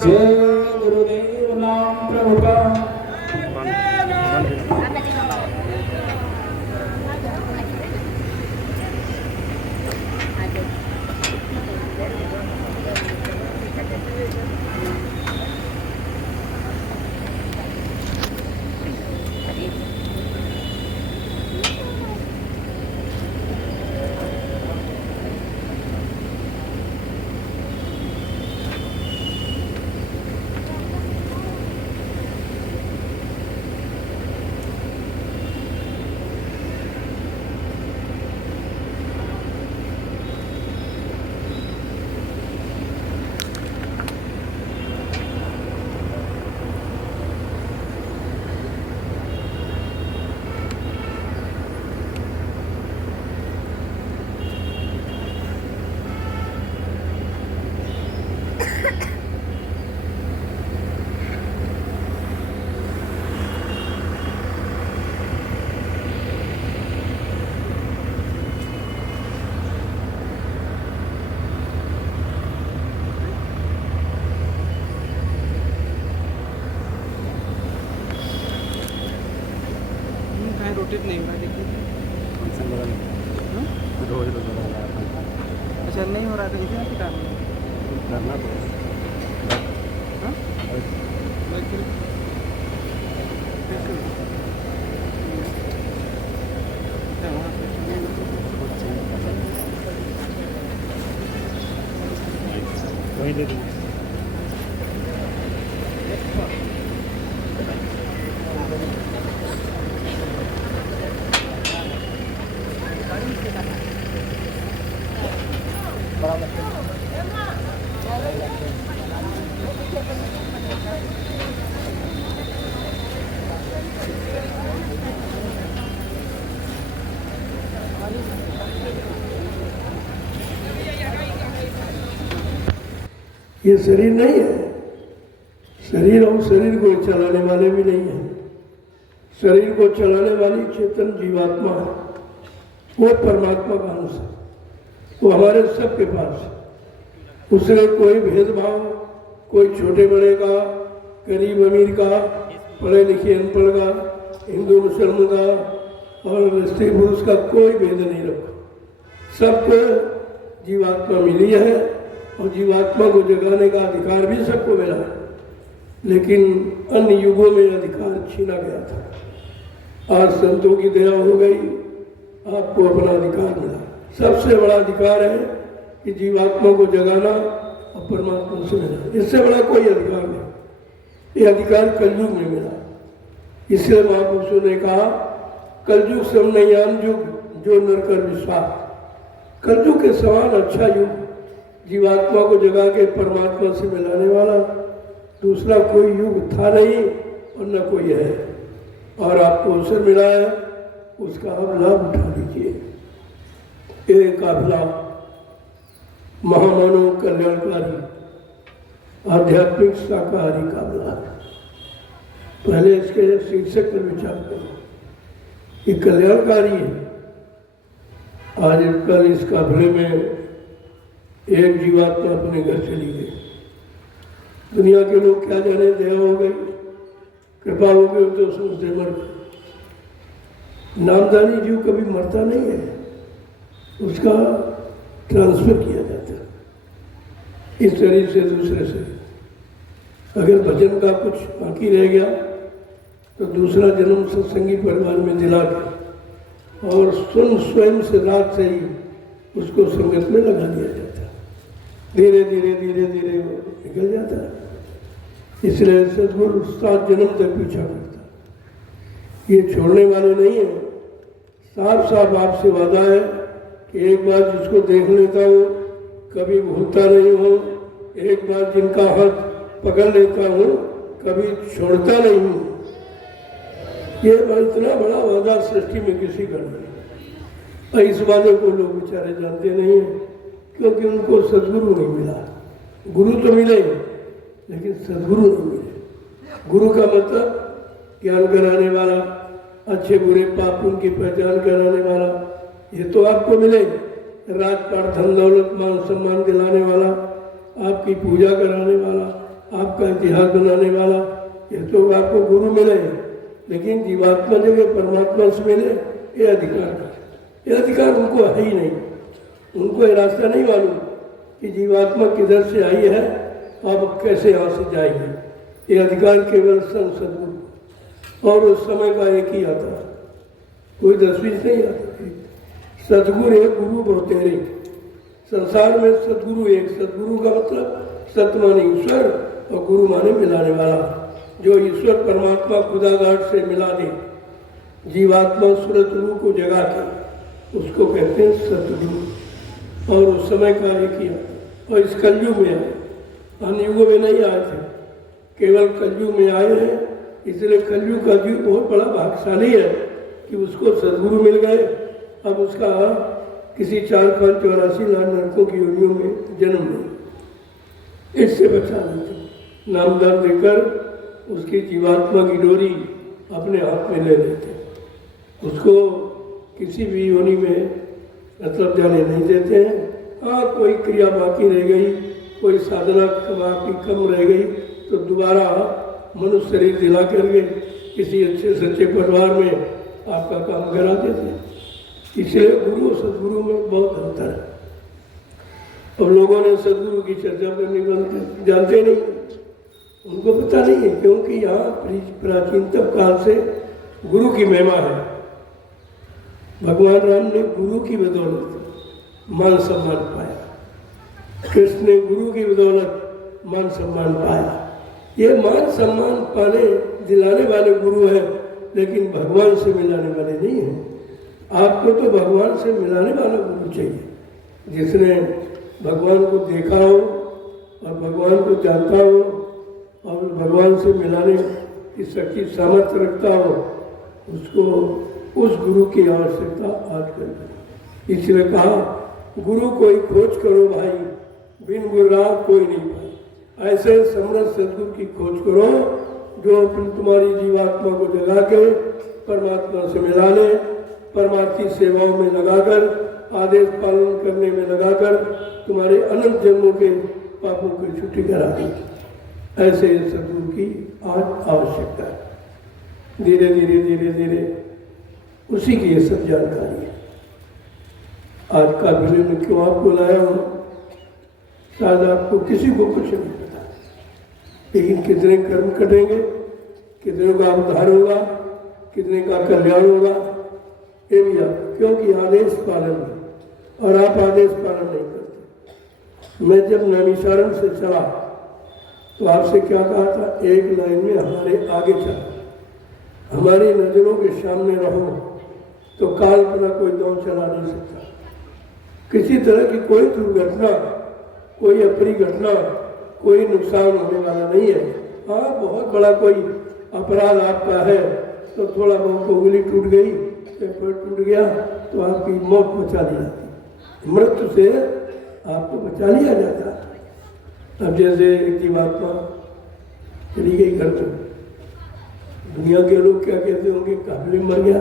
जय गुरुदेव नाम प्रभु का। रोटेट नहीं हुआ देखिए। रोज रोज हो रहा था। अच्छा नहीं हो रहा था इसे ना करना तो हाँ वही दे दूँ। ये शरीर नहीं है। शरीर और शरीर को चलाने वाले भी नहीं है। शरीर को चलाने वाली चेतन जीवात्मा है, वो परमात्मा का अंश है, वो हमारे सबके पास है। उसमें कोई भेदभाव, कोई छोटे बड़े का, गरीब अमीर का, पढ़े लिखे अनपढ़ का, हिंदू मुसलमान का और स्त्री पुरुष का कोई भेद नहीं रखा। सबको जीवात्मा मिली है और जीवात्मा को जगाने का अधिकार भी सबको मिला है, लेकिन अन्य युगों में अधिकार छीना गया था। आज संतों की दया हो गई, आपको अपना अधिकार मिला। सबसे बड़ा अधिकार है कि जीवात्मा को जगाना और परमात्मा से मिला। इससे बड़ा कोई अधिकार नहीं। ये अधिकार कलयुग में मिला। इसलिए महापुरुषों ने कहा, कलयुग समनयान युग जो नर कर विश्वास। कलयुग के समान अच्छा युग, जीवात्मा को जगा के परमात्मा से मिलाने वाला दूसरा कोई युग था नहीं और न कोई है। और आपको अवसर मिला है, उसका आप लाभ उठा लीजिए। एक काफिला महामानव कल्याणकारी आध्यात्मिक शाकाहारी काफिला। पहले इसके शीर्षक पर विचार करो। ये कल्याणकारी है। आज कल इस काफिले में एक जीवात्मा अपने घर चली गई। दुनिया के लोग क्या जाने, दया हो गई, कृपा हो गई तो सोचते मर गए। नामदानी जीव कभी मरता नहीं है, उसका ट्रांसफर किया जाता है इस शरीर से दूसरे शरीर। अगर भजन का कुछ बाकी रह गया तो दूसरा जन्म सत्संगी परिवार में दिला के और स्वयं से रात से ही उसको संगत में लगा दिया जाता है। धीरे धीरे धीरे धीरे वो निकल जाता है। इसलिए सदगुरु 7 जन्म तक पीछा करता है। ये छोड़ने वाले नहीं है। साफ साफ आपसे वादा है कि एक बार जिसको देख लेता हूँ कभी भूलता नहीं हूँ, एक बार जिनका हाथ पकड़ लेता हूँ कभी छोड़ता नहीं हूँ। ये इतना बड़ा वादा सृष्टि में किसी का नहीं। इस वादे को लोग बेचारे जानते नहीं हैं, क्योंकि उनको सदगुरु नहीं मिला। गुरु तो मिले लेकिन सदगुरु नहीं मिले। गुरु का मतलब ज्ञान कराने वाला, अच्छे बुरे पाप की पहचान कराने वाला, ये तो आपको मिले। राजपाट धन दौलत मान सम्मान दिलाने वाला, आपकी पूजा कराने वाला, आपका इतिहास बनाने वाला, ये तो आपको गुरु मिले, लेकिन जीवात्मा जगह परमात्मा से मिले, ये अधिकार उनको है ही नहीं। उनको ये रास्ता नहीं मालूम कि जीवात्मा किधर से आई है, अब कैसे यहाँ से जाएगी। ये अधिकार केवल संत सदगुरु, और उस समय का एक ही आता है, कोई तस्वीर नहीं आती। सदगुरु एक, गुरु बहुतेरे। संसार में सदगुरु एक, सदगुरु का मतलब सत माने ईश्वर और गुरु माने मिलाने वाला, जो ईश्वर परमात्मा खुदागार से मिला दे, जीवात्मा सूरत रूप को जगा के, उसको कहते हैं सतगुरु। और उस समय का एक ही आता, और इस कलयुग में आए, अन्य युगों में नहीं आए थे, केवल कलयुग में आए हैं। इसलिए कलयुग का युग बहुत बड़ा भाग्यशाली है कि उसको सदगुरु मिल गए। अब उसका किसी 4-5-84 लाख नरकों की योनियों में जन्म नहीं, इससे बचा लेते, नामदान देकर उसकी जीवात्मा की डोरी अपने हाथ में ले लेते, उसको किसी भी योनि में मतलब जाने नहीं देते हैं। हाँ, कोई क्रिया बाकी रह गई, कोई साधना बाकी कम रह गई, तो दोबारा मनुष्य शरीर दिला करके किसी अच्छे सच्चे परिवार में आपका काम करा देते हैं। इसलिए गुरु और सदगुरु में बहुत अंतर है। और लोगों ने सदगुरु की चर्चा करनी बंद कर, जानते नहीं, उनको पता नहीं है, क्योंकि यहाँ प्राचीनतम काल से गुरु की महिमा है। भगवान राम ने गुरु की बदौलत मान सम्मान पाया, कृष्ण ने गुरु की बदौलत मान सम्मान पाया। ये मान सम्मान पाने दिलाने वाले गुरु हैं, लेकिन भगवान से मिलाने वाले नहीं हैं। आपको तो भगवान से मिलाने वाला गुरु चाहिए, जिसने भगवान को देखा हो और भगवान को जानता हो और भगवान से मिलाने की शक्ति सामर्थ्य रखता हो, उसको उस गुरु की आवश्यकता आज कर। इसलिए कहा, गुरु कोई खोज करो भाई, बिन गुरु राह कोई नहीं पाए। ऐसे समर्थ सदगुरु की खोज करो, जो अपनी तुम्हारी जीवात्मा को जगा के परमात्मा से मिला ले, परमार्थी सेवाओं में लगाकर, आदेश पालन करने में लगाकर तुम्हारे अनंत जन्मों के पापों की छुट्टी करा दी। ऐसे सदगुरु की आज आवश्यकता है। धीरे धीरे धीरे धीरे उसी की ये सब जानकारी है। आज का वीडियो में क्यों आपको लाया हूँ, शायद आपको किसी को कुछ नहीं पता, लेकिन कितने कर्म कटेंगे, कितने का उद्धार होगा, कितने का कल्याण होगा, ये भी आप, क्योंकि आदेश पालन है और आप आदेश पालन नहीं करते। मैं जब नैमिषारण्य से चला तो आपसे क्या कहा था, एक लाइन में हमारे आगे चलो, हमारी नजरों के सामने रहो, तो काल्पना कोई दौड़ चला नहीं सकता। किसी तरह की कोई दुर्घटना, कोई अप्रिय घटना, कोई नुकसान होने वाला नहीं है। हाँ, बहुत बड़ा कोई अपराध आपका है तो थोड़ा बहुत उंगली टूट गई, पेपर टूट गया, तो आपकी मौत बचा ली जाती, मृत्यु से आपको बचा लिया जाता। अब जैसे एक जीवात्मा चली गई घर पर, दुनिया के लोग क्या कहते होंगे, काफिले मर गया।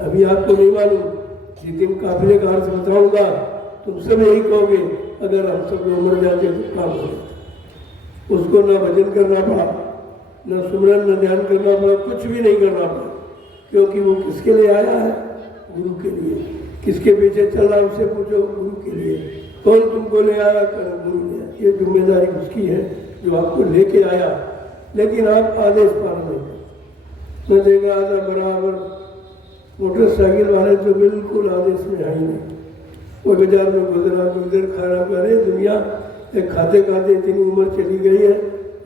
अभी आपको नहीं मालूम, जिस दिन काफिले का अर्थ बताऊंगा तुम सब यही कहोगे, अगर हम सब लोग मर जाते तो काम हो जाता। उसको न भजन करना पड़ा, न सुमरन, न ध्यान करना पड़ा, कुछ भी नहीं करना पड़ा, क्योंकि वो किसके लिए आया है, गुरु के लिए। किसके पीछे चल रहा है उससे पूछो, गुरु के लिए। कौन तुमको ले आया, गुरु ने। ये जिम्मेदारी उसकी है जो आपको लेके आया, लेकिन आप आदेश पालन नहीं करते। न देगा आधा बराबर, मोटरसाइकिल वाले तो बिल्कुल आदेश में है ही नहीं। वो बाजार में गुजरा गुजर खा करे, दुनिया एक खाते खाते इतनी उम्र चली गई है,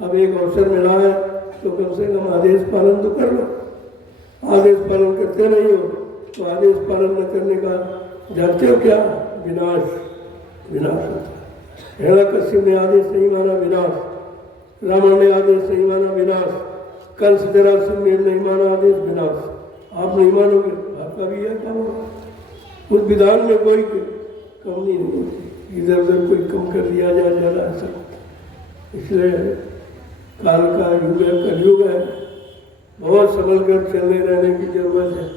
अब एक अवसर मिला है तो कम से कम आदेश पालन तो कर लो। आदेश पालन करते नहीं हो तो आदेश पालन न करने का जानते हो क्या, विनाश, विनाश होता है। हिरण्यकश्यप ने आदेश नहीं माना, विनाश। रावण ने आदेश नहीं माना, विनाश। कंस जरासंध ने नहीं माना आदेश, विनाश। आप नहीं मानोगे, आपका भी है काम होगा। उस विधान में कोई कमी नहीं होती, इधर उधर कोई कम कर दिया जाए ज़्यादा, ऐसा होता। इसलिए काल का युग है, कलयुग है, बहुत संभल कर चलने रहने की जरूरत है।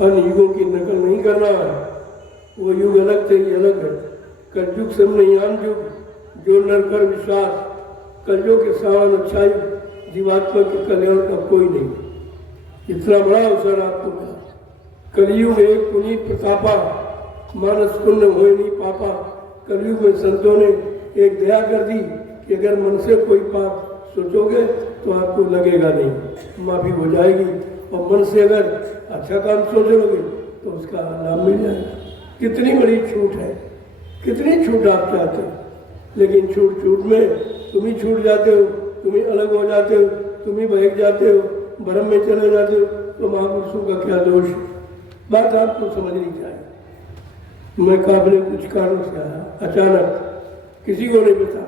अन्य युगों की नकल नहीं करना है, वो युग अलग थे, ये अलग है। कलयुग समयान युग, जो नर कर विश्वास, कलयुग के समान अच्छाई जीवात्मा के कल्याण का कोई नहीं। इतना बड़ा अवसर आपको मिला। कलयुग एक पुनीत प्रतापा, मानस पुण्य होए नहीं पापा। कलयुग में संतों ने एक दया कर दी कि अगर मन से कोई पाप सोचोगे तो आपको लगेगा नहीं, माफी हो जाएगी, और मन से अगर अच्छा काम सोचोगे तो उसका लाभ मिल जाएगा। कितनी बड़ी छूट है, कितनी छूट आप चाहते हो, लेकिन छूट में तुम ही छूट जाते हो, तुम ही अलग हो जाते हो, तुम ही बहक जाते हो, भ्रम में चले जाते हो। तो महापुरुषों का क्या दोष? बात आपको समझनी चाहिए। मैं काबले कुछ कारणों से आया, अचानक, किसी को नहीं पता,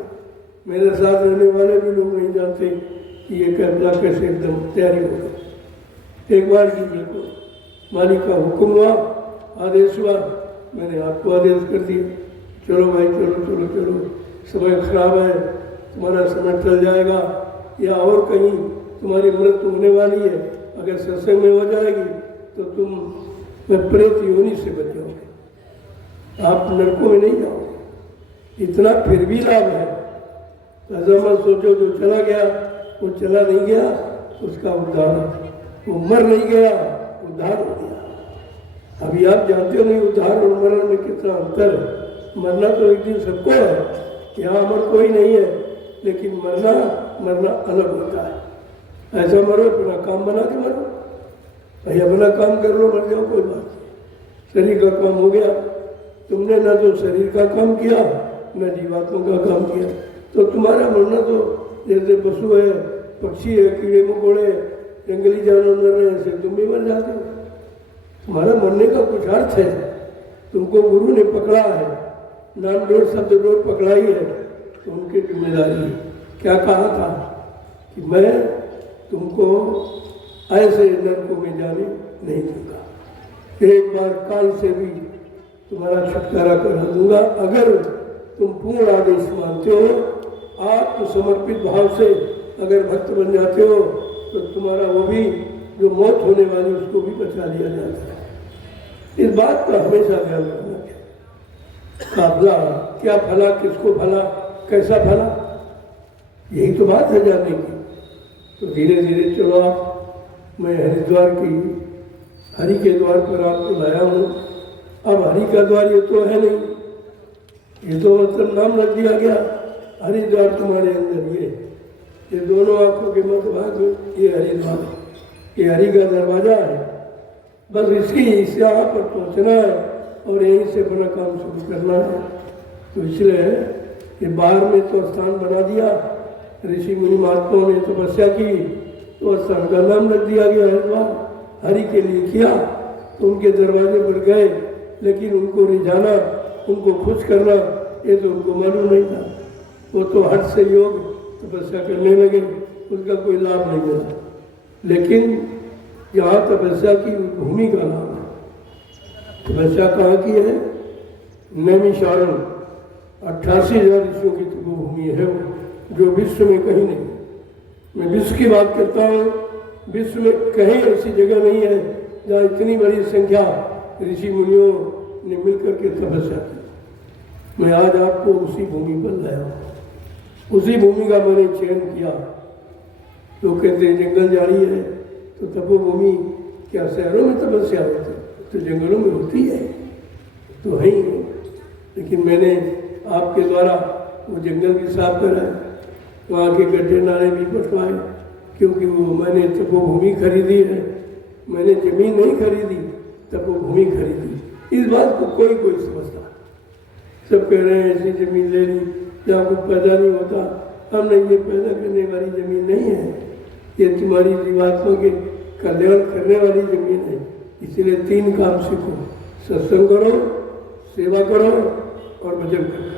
मेरे साथ रहने वाले भी लोग नहीं जानते कि ये कैबला कैसे एकदम तैयारी हो गई। एक बार की बिल्कुल मालिक का हुक्म हुआ, आदेश हुआ, मैंने आपको आदेश कर दिया, चलो भाई चलो चलो चलो, समय खराब है, तुम्हारा समय टल जाएगा, या और कहीं तुम्हारी मृत्यु होने वाली है, अगर सत्संग में हो जाएगी तो तुम प्रेत योनि से बच जाओगे, आप नरकों में नहीं जाओगे। इतना फिर भी लाभ है। ऐसा मत सोचो जो चला गया वो चला नहीं गया, उसका उद्धार, वो मर नहीं गया, उद्धार हो गया। अभी आप जानते हो नहीं उद्धार और मरण में कितना अंतर है। मरना तो एक दिन सबको है, यहाँ अमर कोई नहीं है, लेकिन मरना अलग होता है। ऐसा मरो, अपना काम बना के मरो, भाई अपना काम कर लो, मर जाओ, कोई बात नहीं। शरीर का काम हो गया, तुमने ना तो शरीर का काम किया न जीवात्मा का काम किया, तो तुम्हारा मरना तो जैसे पशु है, पक्षी है, कीड़े मकोड़े, जंगली जानवर है, ऐसे तुम भी मर जाते हो। तुम्हारा मरने का कुछ अर्थ है। तुमको गुरु ने पकड़ा है, नाम डोर शब्द डोर पकड़ाई है, तो उनकी जिम्मेदारी है। क्या कहा था कि मैं तुमको ऐसे नरकों में जाने नहीं दूंगा, एक बार काल से भी तुम्हारा छुटकारा करा दूंगा अगर तुम पूर्ण आदेश मानते हो, आत्म समर्पित भाव से अगर भक्त बन जाते हो, तो तुम्हारा वो भी जो मौत होने वाली उसको भी बचा लिया जाता है। इस बात का हमेशा ध्यान रखना चाहिए। काबला क्या फला, किसको फला, कैसा फला, यही तो बात है जानने की। तो धीरे धीरे चलो आप, मैं हरिद्वार की हरि के द्वार पर आपको लाया हूँ। अब हरि का द्वार ये तो है नहीं, ये तो मतलब नाम रख दिया गया, हरिद्वार तुम्हारे अंदर ये दोनों आंखों के मध्य भाग में ये हरिद्वार है, ये हरि का दरवाजा है। बस इससे यहाँ पर पहुँचना है और यहीं से अपना काम शुरू करना है। तो इसलिए ये बाहर में तो स्थान बना दिया, ऋषि मुनि महात्माओं ने तपस्या की, तो स्थान का नाम रख दिया गया हरिद्वार। हरि के लिए किया तो उनके दरवाजे पर गए, लेकिन उनको रिझाना, उनको खुश करना, ये तो उनको मालूम नहीं था। वो तो हट से योग तपस्या करने लगे, उसका कोई लाभ नहीं मिला। लेकिन यहाँ तपस्या की भूमि का लाभ है। तपस्या कहाँ की है? नैमिषारण्य, 88,000 ऋषियों की तपोभूमि है वो, जो विश्व में कहीं नहीं। मैं विश्व की बात करता हूँ, विश्व में कहीं ऐसी जगह नहीं है जहाँ इतनी बड़ी संख्या ऋषि मुनियों ने मिलकर के तपस्या की। मैं आज आपको उसी भूमि पर लाया हूँ, उसी भूमि का मैंने चयन किया। लोग कहते हैं जंगल झाड़ी है तो तपोभूमि, क्या शहरों में तपस्या होती है? तो जंगलों में होती है, तो है ही। लेकिन मैंने आपके द्वारा वो जंगल भी साफ कराए, वहाँ के गड्ढे नाले भी पटवाए, क्योंकि वो मैंने तपोभूमि खरीदी है, मैंने जमीन नहीं खरीदी, तपोभूमि खरीदी। इस बात को कोई समझता, सब कह रहे हैं ऐसी जमीन ले ली जहाँ कुछ पैदा नहीं होता। हम नहीं, ये पैदा करने वाली जमीन नहीं है, ये तुम्हारी जीवात्मा के कल्याण करने वाली जमीन है। इसलिए 3 काम सीखो, सत्संग करो, सेवा करो और भजन करो।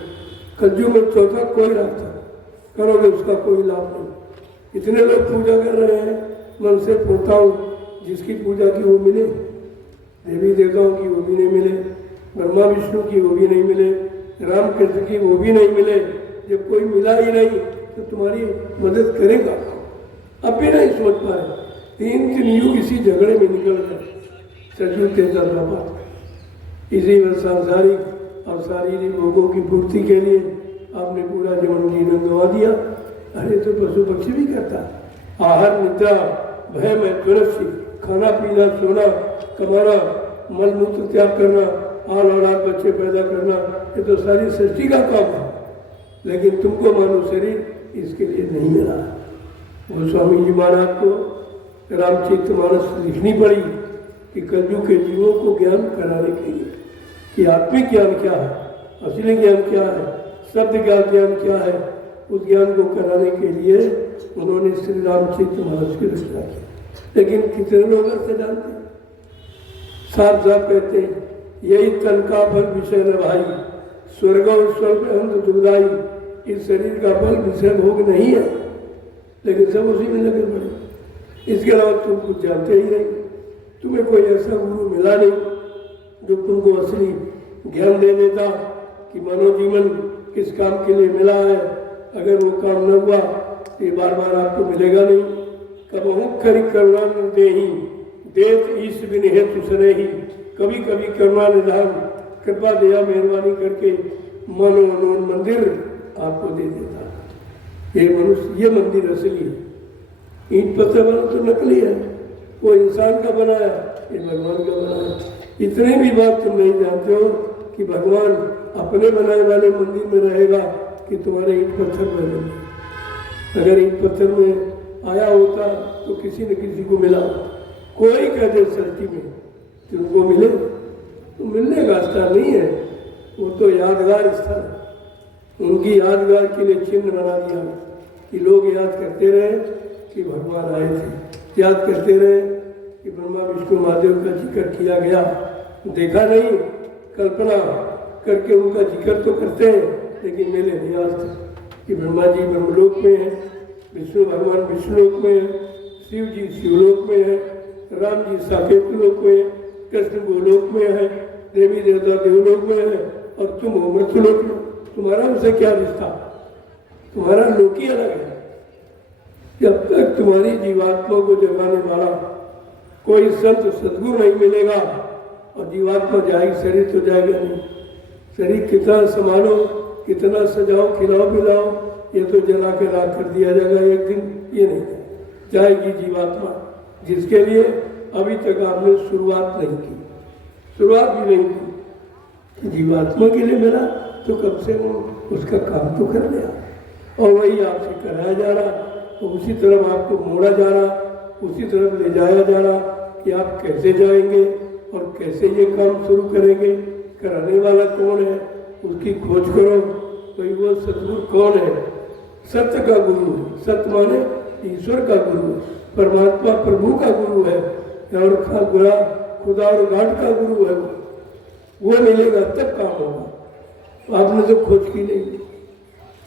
कलयुग में चौथा कोई रास्ता करोगे उसका कोई लाभ नहीं। इतने लोग पूजा कर रहे हैं, मन से पूछता हूँ जिसकी पूजा की वो मिले, देवी देवताओं की वो भी नहीं मिले, ब्रह्मा विष्णु की वो भी नहीं मिले, राम कृष्ण की वो भी नहीं मिले। जब कोई मिला ही नहीं तो तुम्हारी मदद करेगा? अब भी नहीं सोच पाए। 3 युग इसी झगड़े में निकल गए, सतयुग तेजा द्वापर। इसी में सांसारिक और शारीरिक भोगों की पूर्ति के लिए आपने पूरा जीवन जीना गंवा दिया। अरे तो पशु पक्षी भी करता। आहार निद्रा भय मैथुनस्य, खाना पीना सोना कमाना मल मूत्र त्याग करना आल औलाद बच्चे पैदा करना, ये तो सारी सृष्टि का काम है। लेकिन तुमको मानव शरीर इसके लिए नहीं मिला। गोस्वामी जी महाराज को रामचरितमानस लिखनी पड़ी कि कलयुग के जीवों को ज्ञान कराने के लिए कि आत्मिक ज्ञान क्या है, असली ज्ञान क्या है, शब्द ज्ञान क्या है, उस ज्ञान को कराने के लिए उन्होंने श्री रामचरितमानस की रचना की। लेकिन कितने लोग ऐसे जानते हैं? साफ साफ कहते हैं यही तन का फल विषय न भाई, स्वर्ग और स्वर्ग अंत दुर्दाई। इस शरीर का फल विषय भोग नहीं है, लेकिन सब उसी में लगे पड़े। इसके अलावा तुम कुछ जानते ही नहीं। तुम्हें कोई ऐसा गुरु मिला नहीं जो तुमको असली ज्ञान दे देता कि मानव जीवन किस काम के लिए मिला है। अगर वो काम न हुआ तो ये बार बार आपको मिलेगा नहीं। कबहू करी करुणा देही देत ईश बिन हेतु सने ही, कभी कभी करुणा निधान कृपा दया मेहरबानी करके मन मनोन मंदिर आपको दे देता। ये मनुष्य ये मंदिर असली है, ईंट पत्थर बना तो नकली है। वो इंसान का बनाया, ये भगवान का बनाया। इतने भी बात तुम नहीं जानते हो कि भगवान अपने बनाए वाले मंदिर में रहेगा कि तुम्हारे ईंट पत्थर में रहेगा। अगर ईंट पत्थर में आया होता तो किसी न किसी को मिला। कोई कहते सृष्टि में तुमको मिले तो मिलने का स्थान नहीं है, वो तो यादगार स्थान। उनकी यादगार के लिए चिन्ह बना दिया कि लोग याद करते रहे कि भगवान आए थे, याद करते रहे कि ब्रह्मा विष्णु महादेव का जिक्र किया गया। देखा नहीं, कल्पना करके उनका जिक्र तो करते हैं, लेकिन मिले नहीं आज तक कि ब्रह्मा जी ब्रह्मलोक में है, विष्णु भगवान विष्णुलोक में है, शिव जी शिवलोक में है, राम जी साकेत लोक में है, कृष्ण गोलोक में है, देवी देवता देवलोक में है, और तुम हो मृत्युलोक में। तुम्हारा उनसे क्या रिश्ता? तुम्हारा लोक ही अलग है। जब तक तुम्हारी जीवात्मा को जगाने वाला कोई संत सदगुरु नहीं मिलेगा और जीवात्मा जाएगी, शरीर तो जाएगा नहीं। शरीर कितना संभालो, कितना सजाओ, खिलाओ पिलाओ, ये तो जला के राख कर दिया जाएगा एक दिन। ये नहीं जाएगी जीवात्मा, जिसके लिए अभी तक आपने शुरुआत नहीं की, शुरुआत भी नहीं की। जीवात्मा के लिए मिला तो कम से कम उसका काम तो कर लिया, और वही आपसे कराया जा रहा, तो उसी तरफ आपको मोड़ा जा रहा, उसी तरफ ले जाया जा रहा कि आप कैसे जाएंगे और कैसे ये काम शुरू करेंगे। कराने वाला कौन है, उसकी खोज करो। कोई वो सतगुरु कौन है? सत्य का गुरु है। सत्य माने ईश्वर का गुरु है, परमात्मा प्रभु का गुरु है, और खुदा और घाट का गुरु है। वो मिलेगा तब काम होगा। आपने तो खोज की नहीं,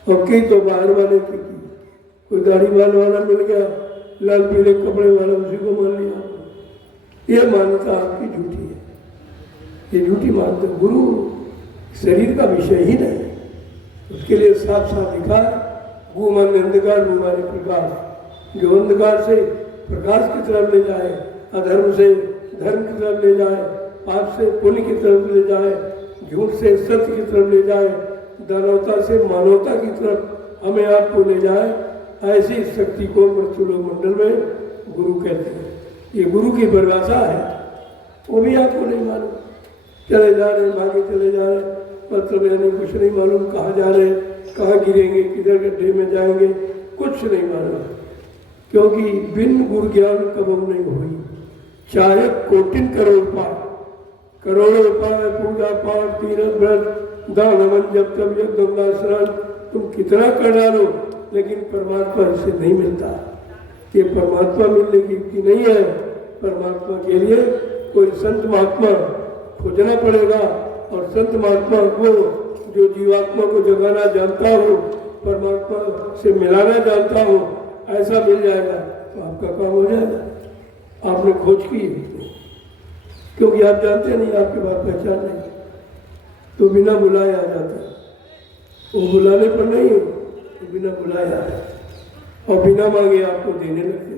और की तो बाहर वाले की। कोई दाढ़ी बाल वाला मिल गया, लाल पीले कपड़े वाला, उसी को मान लिया। ये मान्यता आपकी झूठी है, ये झूठी मान्यता। गुरु शरीर का विषय ही नहीं, उसके लिए साफ साफ लिखा वो मन अंधकार गुमारे प्रकाश। जो अंधकार से प्रकाश की तरफ ले जाए, अधर्म से धर्म की तरफ ले जाए, पाप से पुण्य की तरफ ले जाए, झूठ से सत्य की तरफ ले जाए, दानवता से मानवता की तरफ हमें आपको ले जाए, ऐसी शक्ति को मृत्युलोक मंडल में गुरु कहते हैं। ये गुरु की परिभाषा है, वो भी आपको नहीं मालूम। चले जा रहे, भागे चले जा रहे, मतलब यानी कुछ नहीं मालूम कहाँ जा रहे, कहाँ गिरेंगे, किधर गड्ढे में जाएंगे, कुछ नहीं मालूम। क्योंकि बिन गुरु ज्ञान कब नहीं हुई, चाहे कोटिन करोड़ पाठ, करोड़ों उपाय, पूजा पाठ, तीर्थ व्रत, दान हवन, जब तब जब गंगा स्नान तुम कितना कर डालो, लेकिन परमात्मा इससे नहीं मिलता। ये परमात्मा मिलने की युक्ति नहीं है। परमात्मा के लिए कोई संत महात्मा खोजना पड़ेगा, और संत महात्मा को जो जीवात्मा को जगाना जानता हो, परमात्मा से मिलाना जानता हो, ऐसा मिल जाएगा तो आपका काम हो जाएगा। आपने खोज की, क्योंकि आप जानते नहीं, आपके बात पहचान नहीं, तो बिना बुलाए आ जाता है। वो बुलाने पर नहीं, तो बिना बुलाए आ जाता है, और बिना मांगे आपको देने लगते।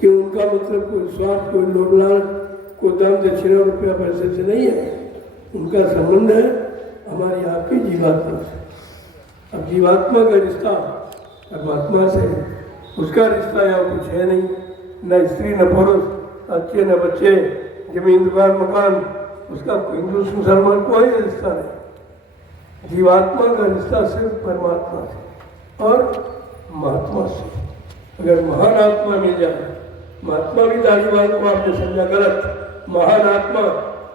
कि उनका मतलब कोई स्वार्थ, कोई लोभ लालच, कोई दाम दक्षिणा रुपया पैसे से नहीं है। उनका संबंध है हमारी आपकी जीवात्मा से। अब जीवात्मा का रिश्ता परमात्मा से उसका रिश्ता यहाँ कुछ है नहीं, न स्त्री न पुरुष, अच्छे न बच्चे, जमीन दुकान मकान, उसका हिंदू मुसलमान कोई रिश्ता नहीं। जीवात्मा का रिश्ता सिर्फ परमात्मा से और महात्मा से। अगर महान आत्मा मिल जाए, महात्मा भी दाढ़ीवाल को आपने समझा गलत, महान आत्मा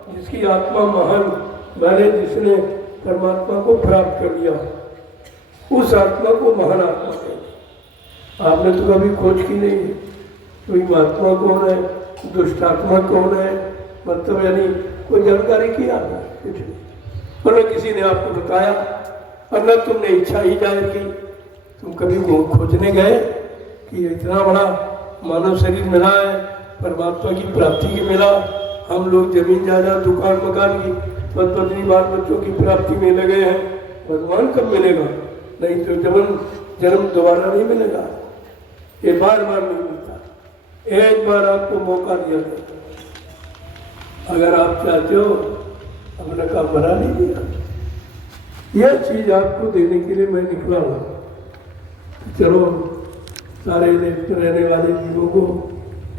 जिसकी आत्मा महान माने, जिसने परमात्मा को प्राप्त कर लिया, उस आत्मा को महान आत्मा कहेंगे। आपने तो कभी खोज की नहीं है कोई महात्मा कौन है, दुष्ट आत्मा कौन है, मतलब यानी कोई जानकारी की आपने कुछ नहीं, और न किसी ने आपको बताया, और न तुमने इच्छा ही जाहिर की। तुम कभी वो खोजने गए कि इतना बड़ा मानव शरीर मिला है, परमात्मा की प्राप्ति के मिला, हम लोग जमीन जायदाद दुकान मकान की पत्नी बाल बच्चों की प्राप्ति में लगे हैं, भगवान कब मिलेगा? नहीं तो जन्म दोबारा नहीं मिलेगा, ये बार बार नहीं मिलता, एक बार आपको मौका दिया गया। अगर आप चाहते हो अपना काम बना लीजिए। यह चीज आपको देने के लिए मैं निकला हूँ। चलो सारे देश में रहने वाले जीवों को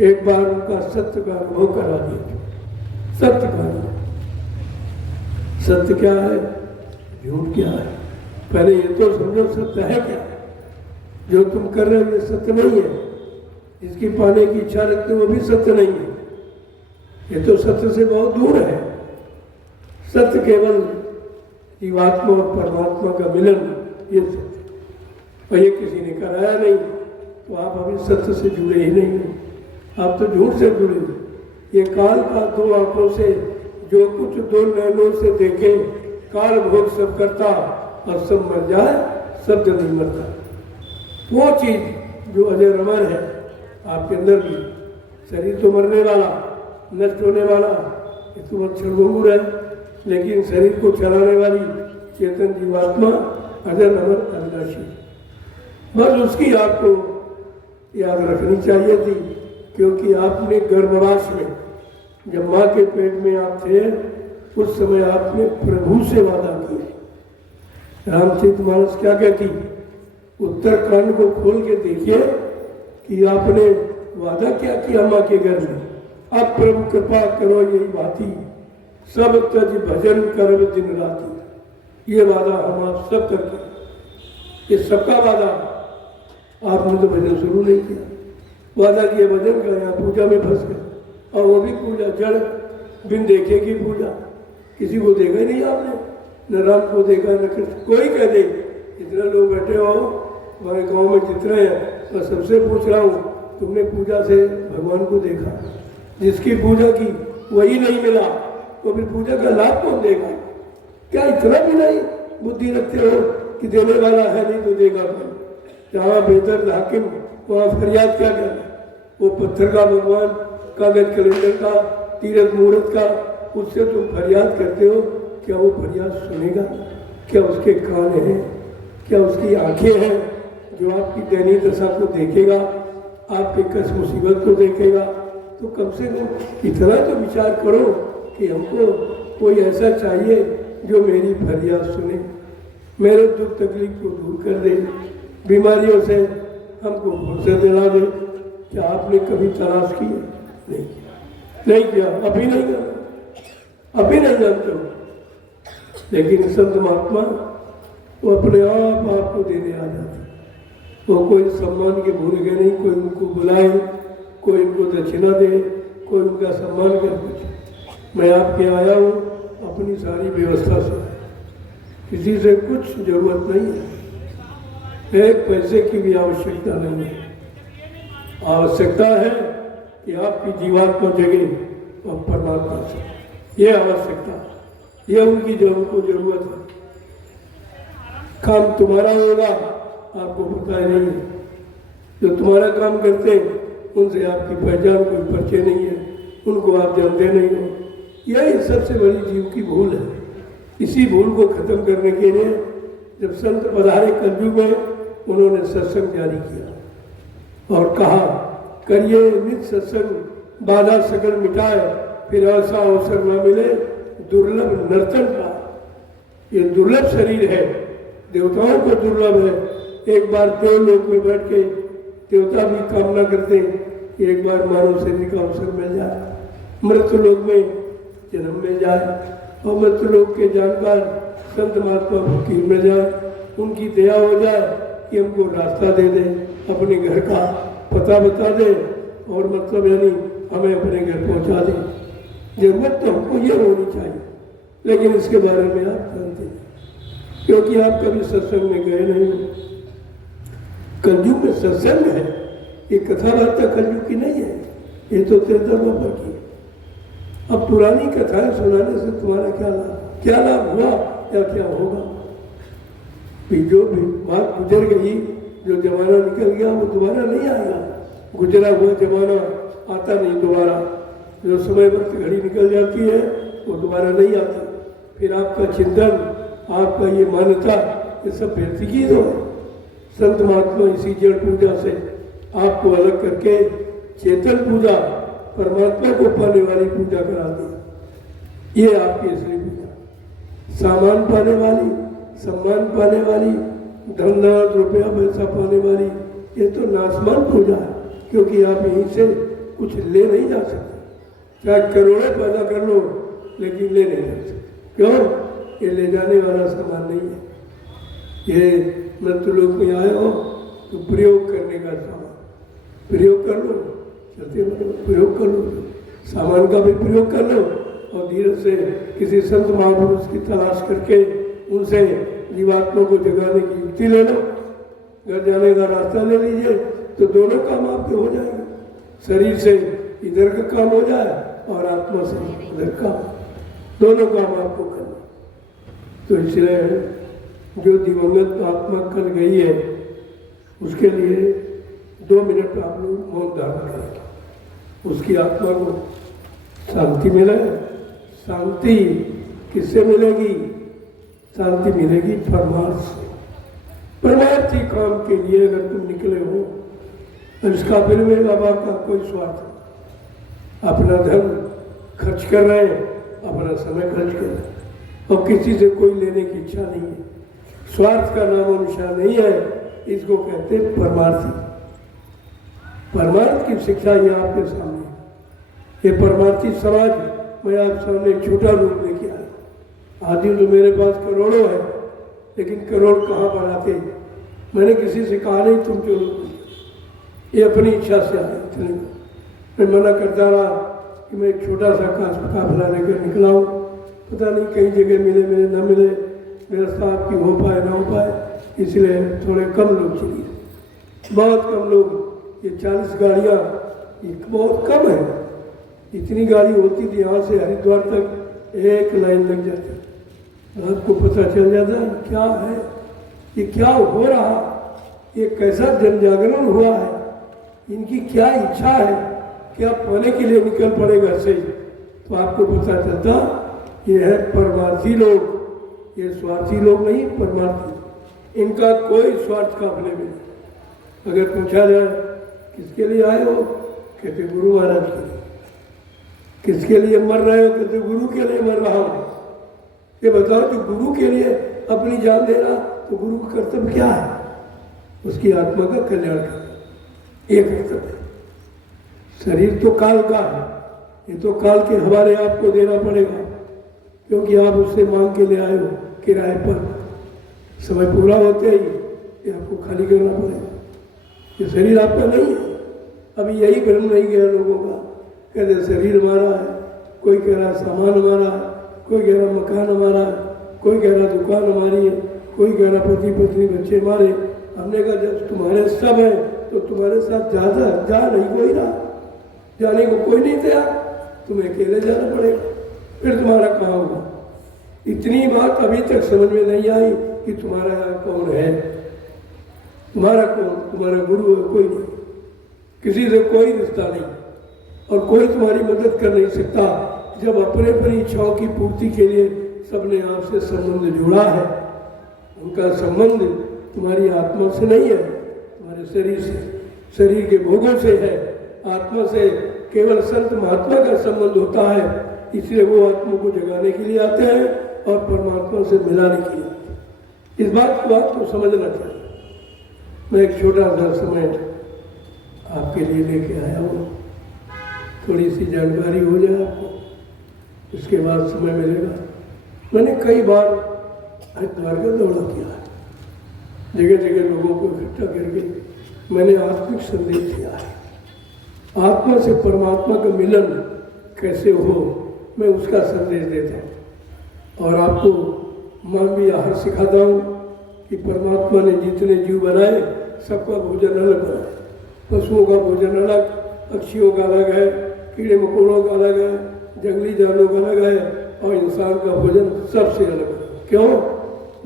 एक बार उनका सत्य का अनुभव करा दिया। सत्य का अनुभव, सत्य क्या है, झूठ क्या है, पहले ये तो समझो सत्य है क्या। जो तुम कर रहे हो ये सत्य नहीं है, जिसकी पाने की इच्छा रखते हो वो भी सत्य नहीं है, ये तो सत्य से बहुत दूर है। सत्य केवल जीवात्मा और परमात्मा का मिलन, ये सत्य। और ये किसी ने कराया नहीं तो आप अभी सत्य से जुड़े ही नहीं हो, आप तो झूठ से जुड़े हो। ये काल का दो आंखों से जो कुछ दो नैनों से देखे, काल भोग सब करता और सब मर जाए, सब जब नहीं मरता। वो चीज जो अजय अमर है आपके अंदर भी, शरीर तो मरने वाला, नष्ट होने वाला, ये तो क्षणभंगुर है, लेकिन शरीर को चलाने वाली चेतन जीवात्मा अजय अमर अविनाशी, बस उसकी आपको याद रखनी चाहिए थी। क्योंकि आपने गर्भवास में, जब माँ के पेट में आप थे, उस समय आपने प्रभु से वादा किया। रामचरितमानस क्या कहती, उत्तरकांड को खोल के देखिए कि आपने वादा क्या किया माँ के घर में, अब प्रभु कृपा करो यही बाती, सब तज भजन कर दिन राती। ये वादा हम आप सब करके, ये सबका वादा। आपने तो भजन शुरू नहीं किया, वादा किया भजन का, यहाँ पूजा में फंस गए, और वो भी पूजा जड़ बिन देखे की पूजा। किसी को देखा ही नहीं आपने, न राम को देखा न कृष्ण। कोई कह दे इतने लोग बैठे हो हमारे गांव में जितने हैं, मैं सबसे पूछ रहा हूँ, तुमने पूजा से भगवान को देखा? जिसकी पूजा की वही नहीं मिला तो फिर पूजा का लाभ कौन देगा? क्या इतना भी नहीं बुद्धि रखते हो कि देने वाला है नहीं तो देगा कौन? जहाँ बेहतर हाकिम वहाँ फरियाद क्या करना? वो पत्थर का भगवान, कागज कैलेंडर का, तीरथ मुहूर्त का, उससे तुम फरियाद करते हो, क्या वो फरियाद सुनेगा? क्या उसके कान हैं? क्या उसकी आंखें हैं जो आपकी दैनिक दशा को देखेगा, आपके कष्ट मुसीबत को देखेगा? तो कम से कम इतना तो विचार करो कि हमको कोई ऐसा चाहिए जो मेरी फरियाद सुने, मेरे दुख तकलीफ को दूर कर दे, बीमारियों से हमको फुर्सत दिला दे। क्या आपने कभी तलाश की? नहीं किया, नहीं किया, अभी नहीं कर, अभी नहीं जानते हो। लेकिन संत महात्मा वो अपने आप आपको देने आ जाते, वो कोई सम्मान के भूल गए नहीं, कोई उनको बुलाए, कोई उनको दक्षिणा दे, कोई उनका सम्मान कर कुछ। मैं आपके आया हूँ अपनी सारी व्यवस्था से, किसी से कुछ जरूरत नहीं है, एक पैसे की भी आवश्यकता नहीं है। आवश्यकता है कि आपकी जीवात्मा जगे और परमात्मा से, ये आवश्यकता, ये उनकी जो उनको जरूरत है। काम तुम्हारा होगा आपको पता ही नहीं है, जो तुम्हारा काम करते हैं उनसे आपकी पहचान कोई परिचय नहीं है, उनको आप जानते नहीं हो। यही सबसे बड़ी जीव की भूल है। इसी भूल को खत्म करने के लिए जब संत पधारे कलयुग में, उन्होंने सत्संग जारी किया और कहा, करिए नित सत्संग, बाधा सकल मिटाए, फिर ऐसा अवसर न मिले दुर्लभ नर्तन का। ये दुर्लभ शरीर है, देवताओं को दुर्लभ है, एक बार देवलोक में बैठ के देवता भी कामना करते हैं कि एक बार मानव शरीर का अवसर मिल जाए, मृत्यु लोक में जन्म मिल जाए और मृत्यु लोक के जानकार संत महात्मा फकीर मिल जाए, उनकी दया हो जाए कि हमको रास्ता दे दे, अपने घर का पता बता दे और मतलब यानी हमें अपने घर पहुंचा दे। जरूरत तो हमको ये होनी चाहिए, लेकिन इसके बारे में आप जानते हैं क्योंकि आप कभी सत्संग में गए नहीं हो। कलयुग में सत्संग है, ये कथा वार्ता कलयुग की नहीं है, ये तो त्रेता द्वापर की। अब पुरानी कथाएं सुनाने से तुम्हारा क्या लाभ हुआ या क्या होगा? जो भी बात गुजर गई, जो जमाना निकल गया वो दोबारा नहीं आएगा। गुजरा हुआ जमाना आता नहीं दोबारा, जो समय वक्त घड़ी निकल जाती है वो दोबारा नहीं आती। फिर आपका चिंतन, आपका ये मान्यता, ये सब व्यर्थ की तो है। संत महात्मा इसी जड़ पूजा से आपको अलग करके चेतन पूजा, परमात्मा को पाने वाली पूजा करा दी। ये आपकी असली पूजा, सामान पाने वाली, सम्मान पाने वाली, धन दौलत रुपया पैसा पाने वाली, ये तो नासमान पूजा है, क्योंकि आप यहीं से कुछ ले नहीं जा सकते। चाहे करोड़ों पैदा कर लो लेकिन ले नहीं जा सकते। क्यों? ये ले जाने वाला सामान नहीं है। ये मृत्यु लोक में आए हो तो प्रयोग करने का सामान, प्रयोग कर लो, चलते प्रयोग कर लो, सामान का भी प्रयोग कर लो और धीरे से किसी संत महापुरुष की तलाश करके उनसे जीवात्मा को जगाने की युक्ति ले लो। घर जाने का रास्ता ले लीजिए तो दोनों काम आपके हो जाएंगे। शरीर से इधर का काम हो जाए और आत्मा से उधर का, दोनों काम आपको करना। तो इसलिए जो दिवंगत आत्मा कल गई है उसके लिए 2 मिनट आप लोग मौन धारण करें, उसकी आत्मा को शांति मिले। शांति किससे मिलेगी? शांति मिलेगी परमार्थ से। परमार्थी काम के लिए अगर तुम निकले हो तो इसका फिर में बाबा का कोई स्वार्थ नहीं। अपना धन खर्च कर रहे हैं, अपना समय खर्च कर रहे हैं और किसी से कोई लेने की इच्छा नहीं है। स्वार्थ का नाम निशान नहीं है, इसको कहते हैं परमार्थी। परमार्थ की शिक्षा ये आपके सामने है। ये परमार्थी समाज मैं आप सामने एक छोटा रूप लेके आया। आदि तो मेरे पास करोड़ों है, लेकिन करोड़ कहाँ बनाते? मैंने किसी से कहा नहीं तुम चलो, ये अपनी इच्छा से आए। चलेगा, मैं मना करता रहा कि मैं एक छोटा सा काफिला लेकर निकला हूँ, पता नहीं कई जगह मिले ना मिले, मेरा साथ की हो पाए ना हो पाए, इसलिए थोड़े कम लोग चलिए, बहुत कम लोग। ये 40 गाड़ियाँ बहुत कम है। इतनी गाड़ी होती थी यहाँ से हरिद्वार तक एक लाइन लग जाती। आपको पता चल जाता है क्या है, ये क्या हो रहा, ये कैसा जन जागरण हुआ है, इनकी क्या इच्छा है, क्या पाने के लिए निकल पड़े घर से। तो आपको पता चलता ये है परमार्थी लोग, ये स्वार्थी लोग नहीं, परमार्थी। इनका कोई स्वार्थ का अपने में नहीं। अगर पूछा जाए किसके लिए आए हो, कहते गुरु महाराज के लिए। किसके लिए मर रहे हो, कहते गुरु के लिए मर रहा हूँ। ये बताओ कि गुरु के लिए अपनी जान देना, तो गुरु का कर्तव्य क्या है? उसकी आत्मा का कल्याण करना, ये कर्तव्य है। शरीर तो काल का है, ये तो काल के हवाले आपको देना पड़ेगा, क्योंकि आप उससे मांग के ले आए हो किराए पर। समय पूरा होते ही ये आपको खाली करना पड़ेगा। ये शरीर आपका नहीं है। अभी यही भ्रम नहीं गया लोगों का, कहते शरीर हमारा है, कोई कह रहा सामान हमारा है, कोई कह रहा मकान हमारा है, कोई कह रहा दुकान हमारी है, कोई कह रहा पति पत्नी बच्चे हमारे। हमने कहा जब तुम्हारे सब है तो तुम्हारे साथ ज़्यादा जा नहीं कोई रहा, जाने को कोई नहीं तैयार, तुम्हें अकेले जाना पड़ेगा, फिर तुम्हारा कहाँ होगा। इतनी बात अभी तक समझ में नहीं आई कि तुम्हारा कौन है, तुम्हारा कौन, तुम्हारा गुरु है कोई नहीं, किसी से कोई रिश्ता नहीं और कोई तुम्हारी मदद कर नहीं सकता। जब अपने अपनी इच्छाओं की पूर्ति के लिए सबने आपसे संबंध जुड़ा है, उनका संबंध तुम्हारी आत्मा से नहीं है, तुम्हारे शरीर से, शरीर के भोगों से है। आत्मा से केवल संत महात्मा का संबंध होता है, इसलिए वो आत्मा को जगाने के लिए आते हैं और परमात्मा से मिलाने के लिए आते हैं। इस बात को समझना चाहिए। मैं एक छोटा सा समय आपके लिए लेके आया हूँ, थोड़ी सी जानकारी हो जाए आपको, इसके बाद समय मिलेगा। मैंने कई बार हरिद्वार का दौरा किया है, जगह जगह लोगों को इकट्ठा करके मैंने आत्मिक संदेश दिया है। आत्मा से परमात्मा का मिलन कैसे हो, मैं उसका संदेश देता हूँ। और आपको मानवीय आहार सिखाता हूँ कि परमात्मा ने जितने जीव बनाए सबका भोजन अलग बनाए। पशुओं का भोजन अलग, पक्षियों का अलग है, कीड़े मकोड़ों का अलग है, जंगली जानवरों का अलग है, और इंसान का भोजन सबसे अलग है। क्यों?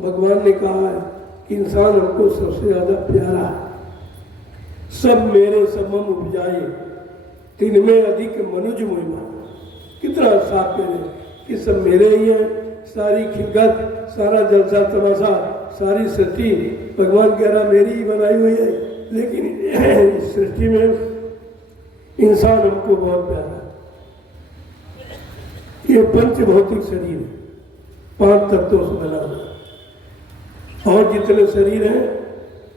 भगवान ने कहा है कि इंसान हमको सबसे ज़्यादा प्यारा है। सब मेरे समम उपजाए, तिनमें अधिक मनुज महिमा। कितना साफ कह रहे कि सब मेरे ही हैं, सारी खिलकत, सारा जलसा तमाशा, सारी सृष्टि भगवान कह रहा मेरी ही बनाई हुई है। लेकिन इस सृष्टि में इंसान हमको बहुत प्यारा है। ये पंच भौतिक शरीर है, 5 तत्वों से बना हुआ, और जितने शरीर हैं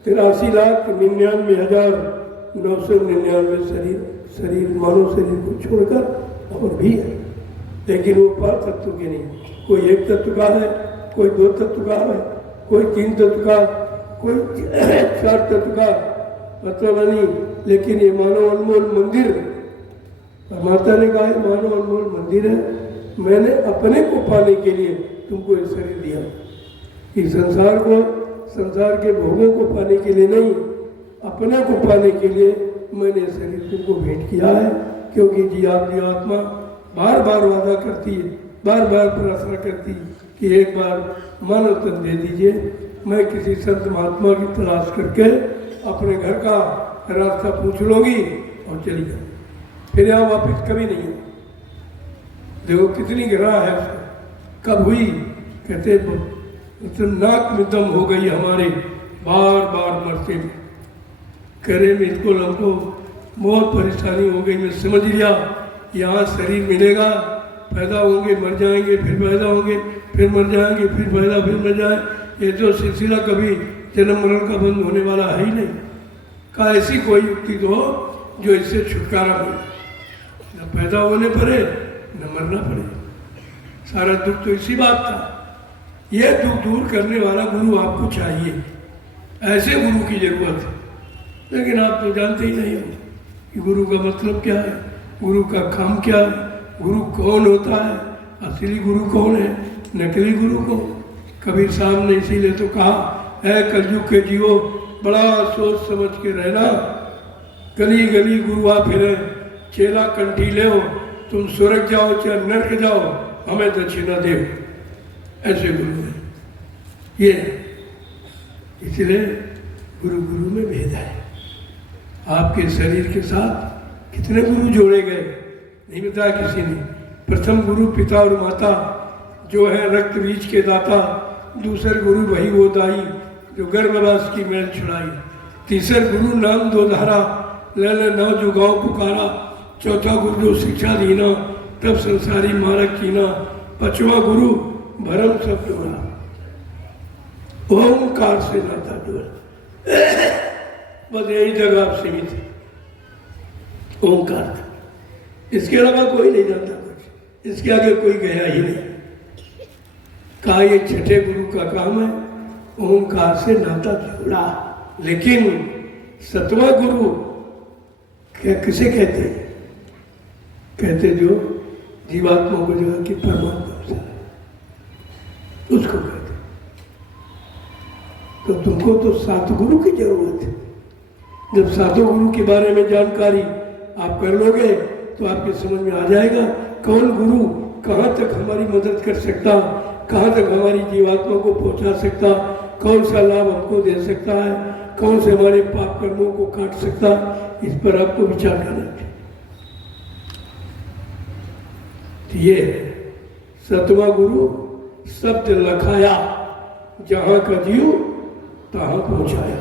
83,99,999 शरीर मानव शरीर को छोड़कर और भी है। लेकिन वो 5 तत्व के नहीं, कोई 1 तत्व का है, कोई 2 तत्व का है, कोई 3 तत्व का, कोई 4 तत्व का, मतलब नहीं। लेकिन ये मानव अनमोल मंदिर, माता ने कहा है मानव अनमोल मंदिर है, मैंने अपने को पाने के लिए तुमको ये शरीर दिया। इस संसार को, संसार के भोगों को पाने के लिए नहीं, अपने को पाने के लिए मैंने शरीर तुमको भेंट किया है। क्योंकि जीवात्मा बार बार वादा करती है, बार बार प्रार्थना करती है कि एक बार मानव तन दे दीजिए, मैं किसी संत महात्मा की तलाश करके अपने घर का रास्ता पूछ लूँगी और चली जाऊँ, फिर यहाँ वापिस कभी नहीं है। देखो कितनी ग्रह है उसका, कब हुई? कहते तो नाक में दम हो गई हमारे, बार बार मरते में। करे बिल्कुल हमको बहुत परेशानी हो गई। मैं समझ लिया यहाँ शरीर मिलेगा, पैदा होंगे मर जाएंगे, फिर पैदा होंगे, फिर मर जाएंगे, फिर पैदा, फिर मर जाए। ये जो सिलसिला कभी जन्म मरण का बंद होने वाला है ही नहीं। कहा ऐसी कोई युक्ति तो हो जो इससे छुटकारा मिले, न पैदा होने पड़े न मरना पड़े। सारा दुख तो इसी बात था। यह दुख दूर करने वाला गुरु आपको चाहिए, ऐसे गुरु की जरूरत है। लेकिन आप तो जानते ही नहीं हो कि गुरु का मतलब क्या है, गुरु का काम क्या है, गुरु कौन होता है, असली गुरु कौन है, नकली गुरु कौन। कबीर साहब ने इसीलिए तो कहा है कलयुग के जीवो बड़ा सोच समझ के रहना, गली गली गुरुआ फिरे, चेला कंठी ले हो, तुम स्वर्ग जाओ चाहे नरक जाओ, हमें दक्षिणा दे। ऐसे गुरु हैं ये। इसलिए गुरु गुरु में भेद है। आपके शरीर के साथ कितने गुरु जोड़े गए नहीं बताया किसी ने। प्रथम गुरु पिता और माता जो है रक्त बीज के दाता, दूसरे गुरु वही वो दाई जो गर्भवास की मैल छुड़ाई, तीसरे गुरु नाम दो धारा ले ले नौ जो गाँव पुकारा, चौथा गुरु जो शिक्षा दीना तब संसारी मारक कीना, पांचवा गुरु भरम सब जोड़ा, ओंकार से नाता जोड़ा। बस यही जगह आप सीमित है, ओंकार था। इसके अलावा कोई नहीं जानता कुछ, इसके आगे कोई गया ही नहीं। कहा ये छठे गुरु का काम है ओंकार से नाता जोड़ा। लेकिन सतवां गुरु क्या किसे कहते हैं? कहते जो जीवात्मा को जो है कि परमात्मा से उसको कहते। तो तुमको तो 7 गुरु की जरूरत है। जब 7 गुरु के बारे में जानकारी आप कर लोगे तो आपके समझ में आ जाएगा कौन गुरु कहाँ तक हमारी मदद कर सकता, कहाँ तक हमारी जीवात्मा को पहुँचा सकता, कौन सा लाभ हमको दे सकता है, कौन से हमारे पाप कर्मों को काट सकता। इस पर आपको विचार करना चाहिए। ये 7वां गुरु शब्द लखाया, जहाँ का जीव तहाँ पहुँचाया।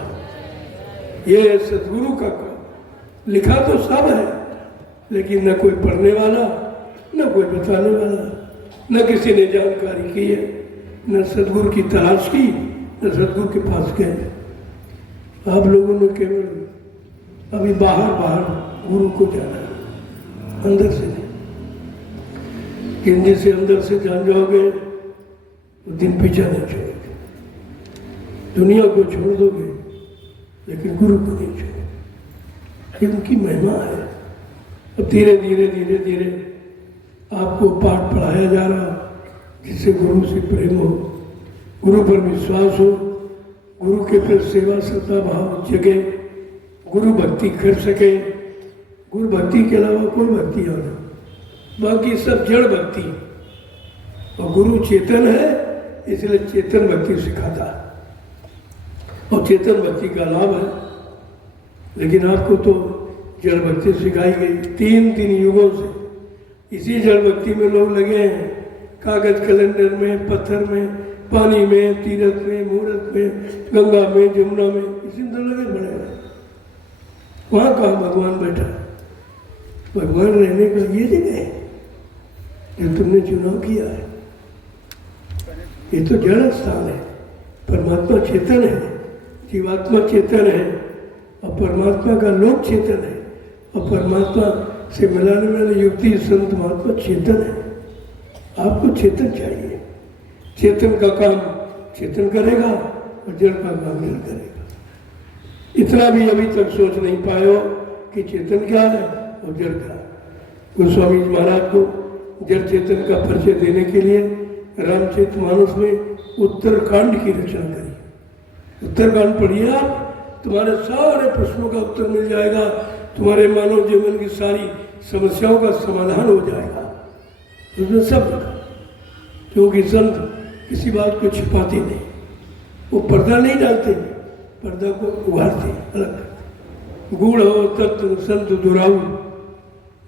ये सतगुरु का काम। लिखा तो सब है लेकिन न कोई पढ़ने वाला, न कोई बताने वाला, न किसी ने जानकारी की है, न सतगुरु की तलाश की, न सतगुरु के पास गए। आप लोगों ने केवल अभी बाहर बाहर गुरु को जाना है, अंदर से नहीं। जिन से अंदर से जान जाओगे तो दिन पीछा नहीं छोड़ोगे। दुनिया को छोड़ दोगे लेकिन गुरु को नहीं छोड़ोगे। ये उनकी महिमा है। अब धीरे धीरे धीरे धीरे आपको पाठ पढ़ाया जा रहा, जिससे गुरु से प्रेम हो, गुरु पर विश्वास हो, गुरु के प्रति सेवा श्रद्धा भाव जगे, गुरु भक्ति कर सके। गुरु भक्ति के अलावा कोई भक्ति और नहीं, बाकी सब जड़ भक्ति। और गुरु चेतन है, इसलिए चेतन भक्ति सिखाता है और चेतन भक्ति का लाभ है। लेकिन आपको तो जड़ भक्ति सिखाई गई तीन युगों से। इसी जड़ भक्ति में लोग लगे हैं, कागज कैलेंडर में, पत्थर में, पानी में, तीर्थ में, मुहूर्त में, गंगा में, जमुना में, इसी में तो लगे पड़े हैं। वहाँ कहाँ भगवान बैठा है? भगवान रहने का ये जगह है जो तुमने चुनाव किया है। ये तो जड़ स्थान है। परमात्मा चेतन है, जीवात्मा चेतन है और परमात्मा का लोक चेतन है। और परमात्मा से मिलाने वाले युक्ति संत महात्मा चेतन है। आपको चेतन चाहिए। चेतन का काम चेतन करेगा और जड़ का काम जड़ करेगा। इतना भी अभी तक सोच नहीं पाए हो कि चेतन क्या है और जड़ क्या है। गोस्वामी महाराज को जड़ चेतन का परिचय देने के लिए रामचरितमानस में उत्तरकांड की रचना करी। उत्तरकांड पढ़िए आप, तुम्हारे सारे प्रश्नों का उत्तर मिल जाएगा। तुम्हारे मानव जीवन की सारी समस्याओं का समाधान हो जाएगा। उसमें सब लिखा। क्योंकि संत किसी बात को छिपाते नहीं, वो पर्दा नहीं डालते, पर्दा को उभारते अलग। गूढ़ हो तत्व संत दुराऊ,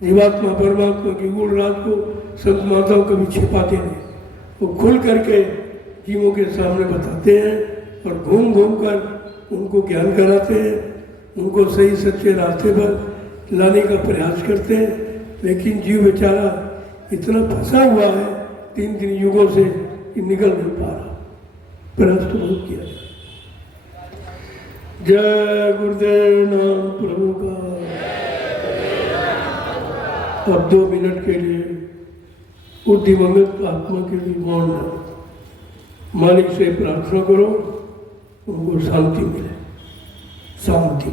जीवात्मा परमात्मा की गूढ़ रात को संत माताओं कभी छिपाते नहीं, वो खुल करके जीवों के सामने बताते हैं और घूम घूम कर उनको ज्ञान कराते हैं, उनको सही सच्चे रास्ते पर लाने का प्रयास करते हैं। लेकिन जीव बेचारा इतना फंसा हुआ है तीन युगों से कि निकल नहीं पा रहा। प्रयास तो बहुत किया जाए। जय गुरुदेव नाम प्रभु का। अब 2 मिनट के लिए उस दिवंगत आत्मा के लिए मौन रहो। मालिक से प्रार्थना करो, उनको शांति मिले। शांति।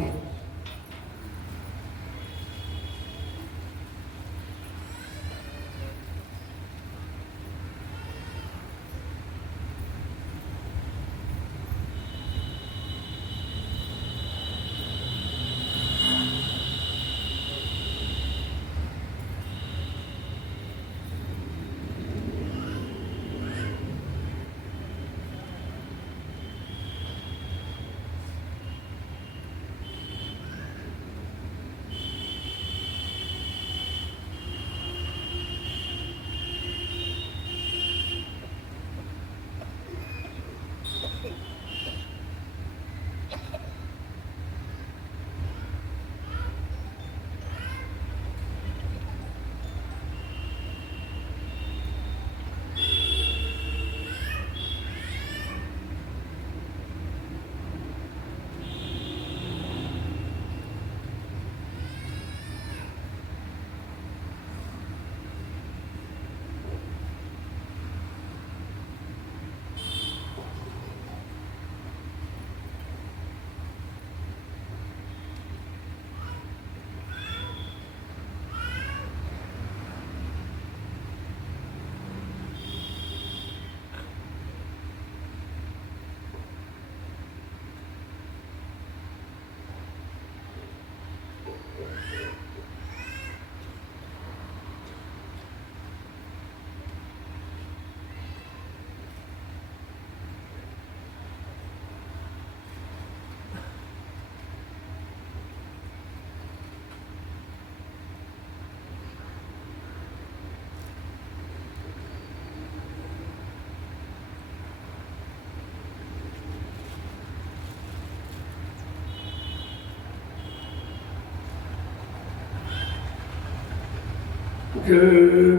जय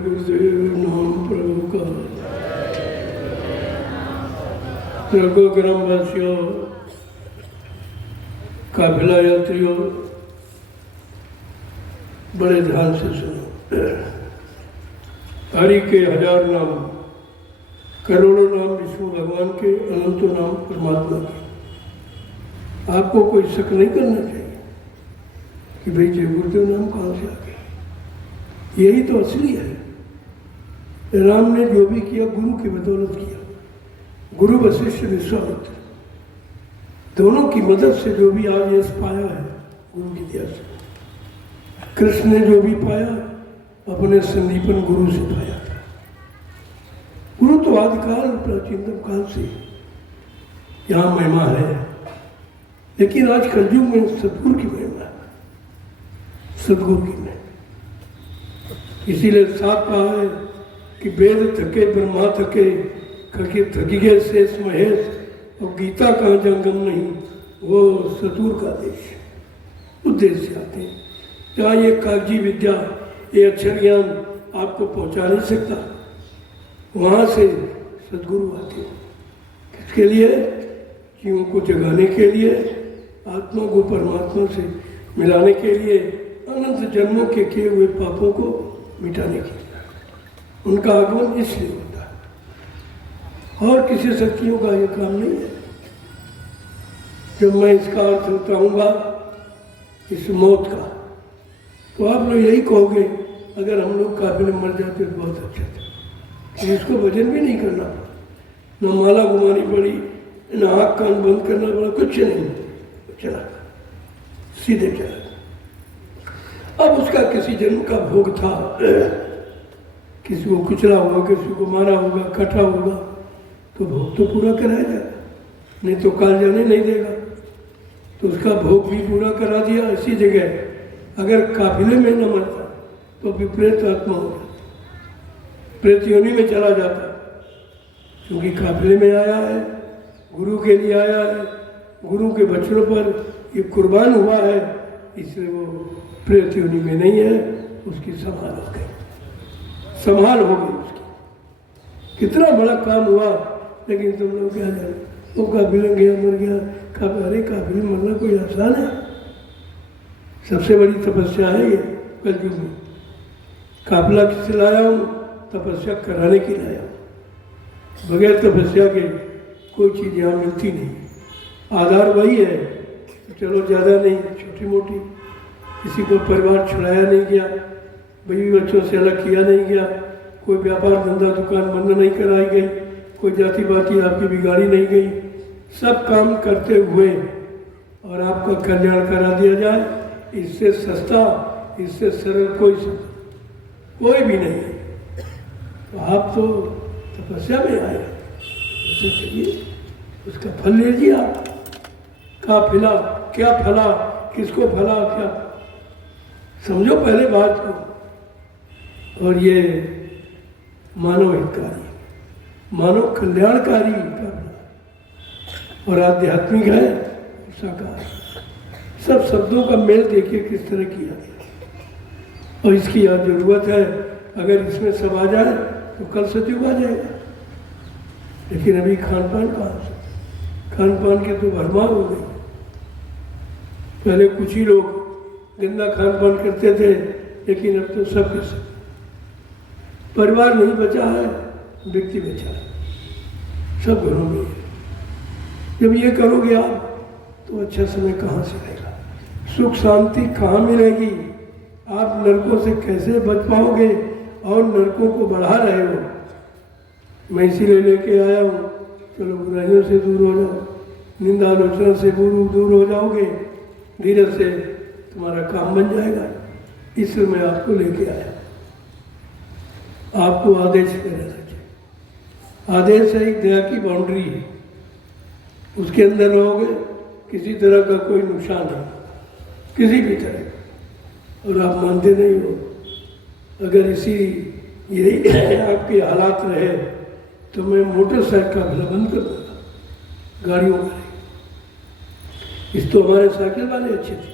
गुरुदेव नाम प्रभु का। ग्रामवासियों, काफिला यात्रियों, बड़े ध्यान से सुनो। हरि के 1000 नाम, करोड़ों नाम विष्णु भगवान के, अनंतों नाम परमात्मा के। आपको कोई शक नहीं करना चाहिए कि भाई जय गुरुदेव नाम कहाँ से आ गया। यही तो असली है। राम ने जो भी किया गुरु की बदौलत किया। गुरु वशिष्ठ विश्वामित्र दोनों की मदद से जो भी आज यश पाया है गुरु की दया से। कृष्ण ने जो भी पाया अपने संदीपन गुरु से पाया था। गुरु तो आदिकाल प्राचीनतम काल से यहाँ महिमा है, लेकिन आज कलयुग में सतगुरु की महिमा है, सतगुरु की महिमा। इसीलिए साफ कहा है कि वेद थके ब्रह्मा थके, थकी गए शेष महेश, और गीता का जंगम नहीं, वो सतगुरु का देश। उद्देश्य से आते हैं जहाँ ये कागजी विद्या, ये अक्षर ज्ञान आपको पहुँचा नहीं सकता, वहाँ से सदगुरु आते हैं। किसके लिए? जीवों को जगाने के लिए, आत्मा को परमात्मा से मिलाने के लिए, अनंत जन्मों के किए हुए पापों को मिटाने के लिए। उनका आगमन इसलिए होता है, और किसी शक्तियों का ये काम नहीं है। जब मैं इसका अर्थ बताऊंगा इस मौत का, तो आप लोग यही कहोगे अगर हम लोग काफिले मर जाते तो बहुत अच्छा था। तो इसको वजन भी नहीं करना पड़ा, न माला घुमानी पड़ी, न आँख कान बंद करना पड़ा, कुछ नहीं, चला सीधे चला। अब उसका किसी जन्म का भोग था, किसी को कुचला होगा, किसी को मारा होगा, कटा होगा, तो भोग तो पूरा कराया जाएगा, नहीं तो काल जाने नहीं देगा। तो उसका भोग भी पूरा करा दिया। इसी जगह अगर काफिले में न मरता तो विपरीत आत्मा हो जाता, प्रेत योनि में चला जाता। क्योंकि काफिले में आया है, गुरु के लिए आया है, गुरु के बच्चों पर ये कुर्बान हुआ है, इसलिए वो प्रेत योनि में नहीं है। उसकी संभाल हो गई, संभाल हो गई उसकी। कितना बड़ा काम हुआ, लेकिन तुम लोग क्या जाने, वो काफिले गया मर गया। अरे काफिले मरना कोई आसान है? सबसे बड़ी तपस्या है ये कलयुग में। काफिला किसे लाया हूँ? तपस्या कराने के लाया हूँ। बगैर तपस्या के कोई चीज़ यहाँ मिलती नहीं। आधार वही है, चलो ज़्यादा नहीं, छोटी मोटी, किसी को परिवार छुड़ाया नहीं गया, बीवी बच्चों से अलग किया नहीं गया, कोई व्यापार धंधा दुकान बंद नहीं कराई गई, कोई जाति बाती आपकी बिगाड़ी नहीं गई। सब काम करते हुए और आपका कल्याण करा दिया जाए, इससे सस्ता, इससे सरल कोई भी नहीं है। तो आप तो तपस्या में आए, उसे चाहिए, उसका फल लीजिए आप। काफिला क्या फला, किसको फला, क्या समझो पहले बात को। और ये मानव हितकारी, मानव कल्याणकारी काफिला, और आध्यात्मिक है साकार। सब शब्दों का मेल देखिए किस तरह किया गया। और इसकी याद जरूरत है, अगर इसमें सब आ जाए तो कल सतयुग आ जाएगा। लेकिन अभी खान पान कहाँ से, खान पान की तो भरमार हो गई। पहले कुछ ही लोग गंदा खान पान करते थे, लेकिन अब तो सब के सब। परिवार नहीं बचा है, व्यक्ति बचा है, सब घरों में है। जब ये करोगे आप तो अच्छा समय कहाँ से रहेगा, सुख शांति कहाँ मिलेगी? आप नरकों से कैसे बच पाओगे? और नरकों को बढ़ा रहे हो। मैं इसीलिए लेके आया हूँ, चलो बुराइयों से दूर हो जाओ, निंदा आलोचना से दूर हो जाओगे, धीरे से तुम्हारा काम बन जाएगा। इसलिए मैं आपको लेके आया। आपको आदेश करना चाहिए। आदेश है एक दया की बाउंड्री है, उसके अंदर रहोगे, किसी तरह का कोई नुकसान नहीं, किसी भी तरह। और आप मानते नहीं हो। अगर यही आपके हालात रहे तो मैं मोटरसाइकिल का भला बंद कर दूँगा, गाड़ियों का। इस तो हमारे साइकिल वाले अच्छे थे।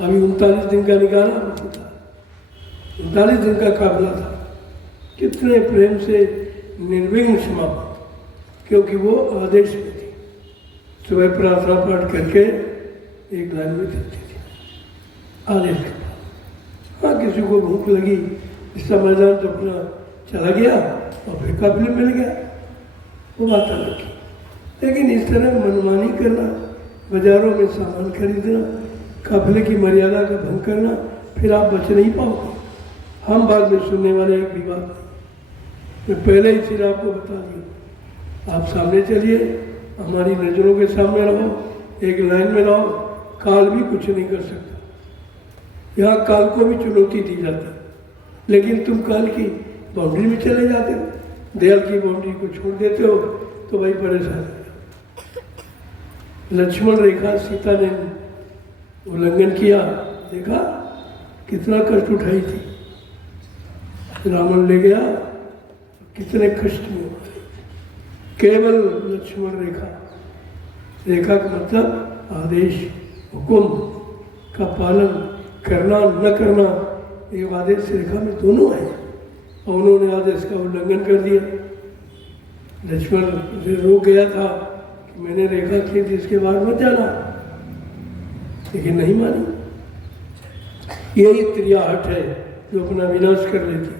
अभी 39 दिन का निकाला, 39 दिन का काफिला था, कितने प्रेम से निर्विघ्न समाप्त, क्योंकि वो आदेश में थी। सुबह प्रार्थना पाठ करके एक लाइन में चलती थी आदेश के बाद। हाँ, किसी को भूख लगी, इसका मैदान तो अपना चला गया और फिर काफिले मिल गया, वो बात अलग की। लेकिन इस तरह मनमानी करना, बाजारों में सामान खरीदना, काफिले की मर्यादा का भंग करना, फिर आप बच नहीं पाओगे। हम बाद में सुनने वाले एक भी बात नहीं, मैं पहले ही सिर्फ आपको बता दिया। आप सामने चलिए, हमारी नज़रों के सामने रहो, एक लाइन में रहो, काल भी कुछ नहीं कर सकता। यहाँ काल को भी चुनौती दी जाती है, लेकिन तुम काल की बाउंड्री में चले जाते हो, दयाल की बाउंड्री को छोड़ देते हो, तो भाई परेशान हो। लक्ष्मण रेखा सीता ने उल्लंघन किया, देखा कितना कष्ट उठाई थी, रावण ले गया, कितने कष्ट में उठाई। केवल लक्ष्मण रेखा, रेखा का मतलब आदेश, हुक्म का पालन करना न करना, ये आदेश रेखा में दोनों है, और उन्होंने आदेश का उल्लंघन कर दिया। लक्ष्मण रोक गया था कि मैंने रेखा की थी, इसके बाद मत जाना, लेकिन नहीं मानी। यही त्रियाहट है जो अपना विनाश कर लेती।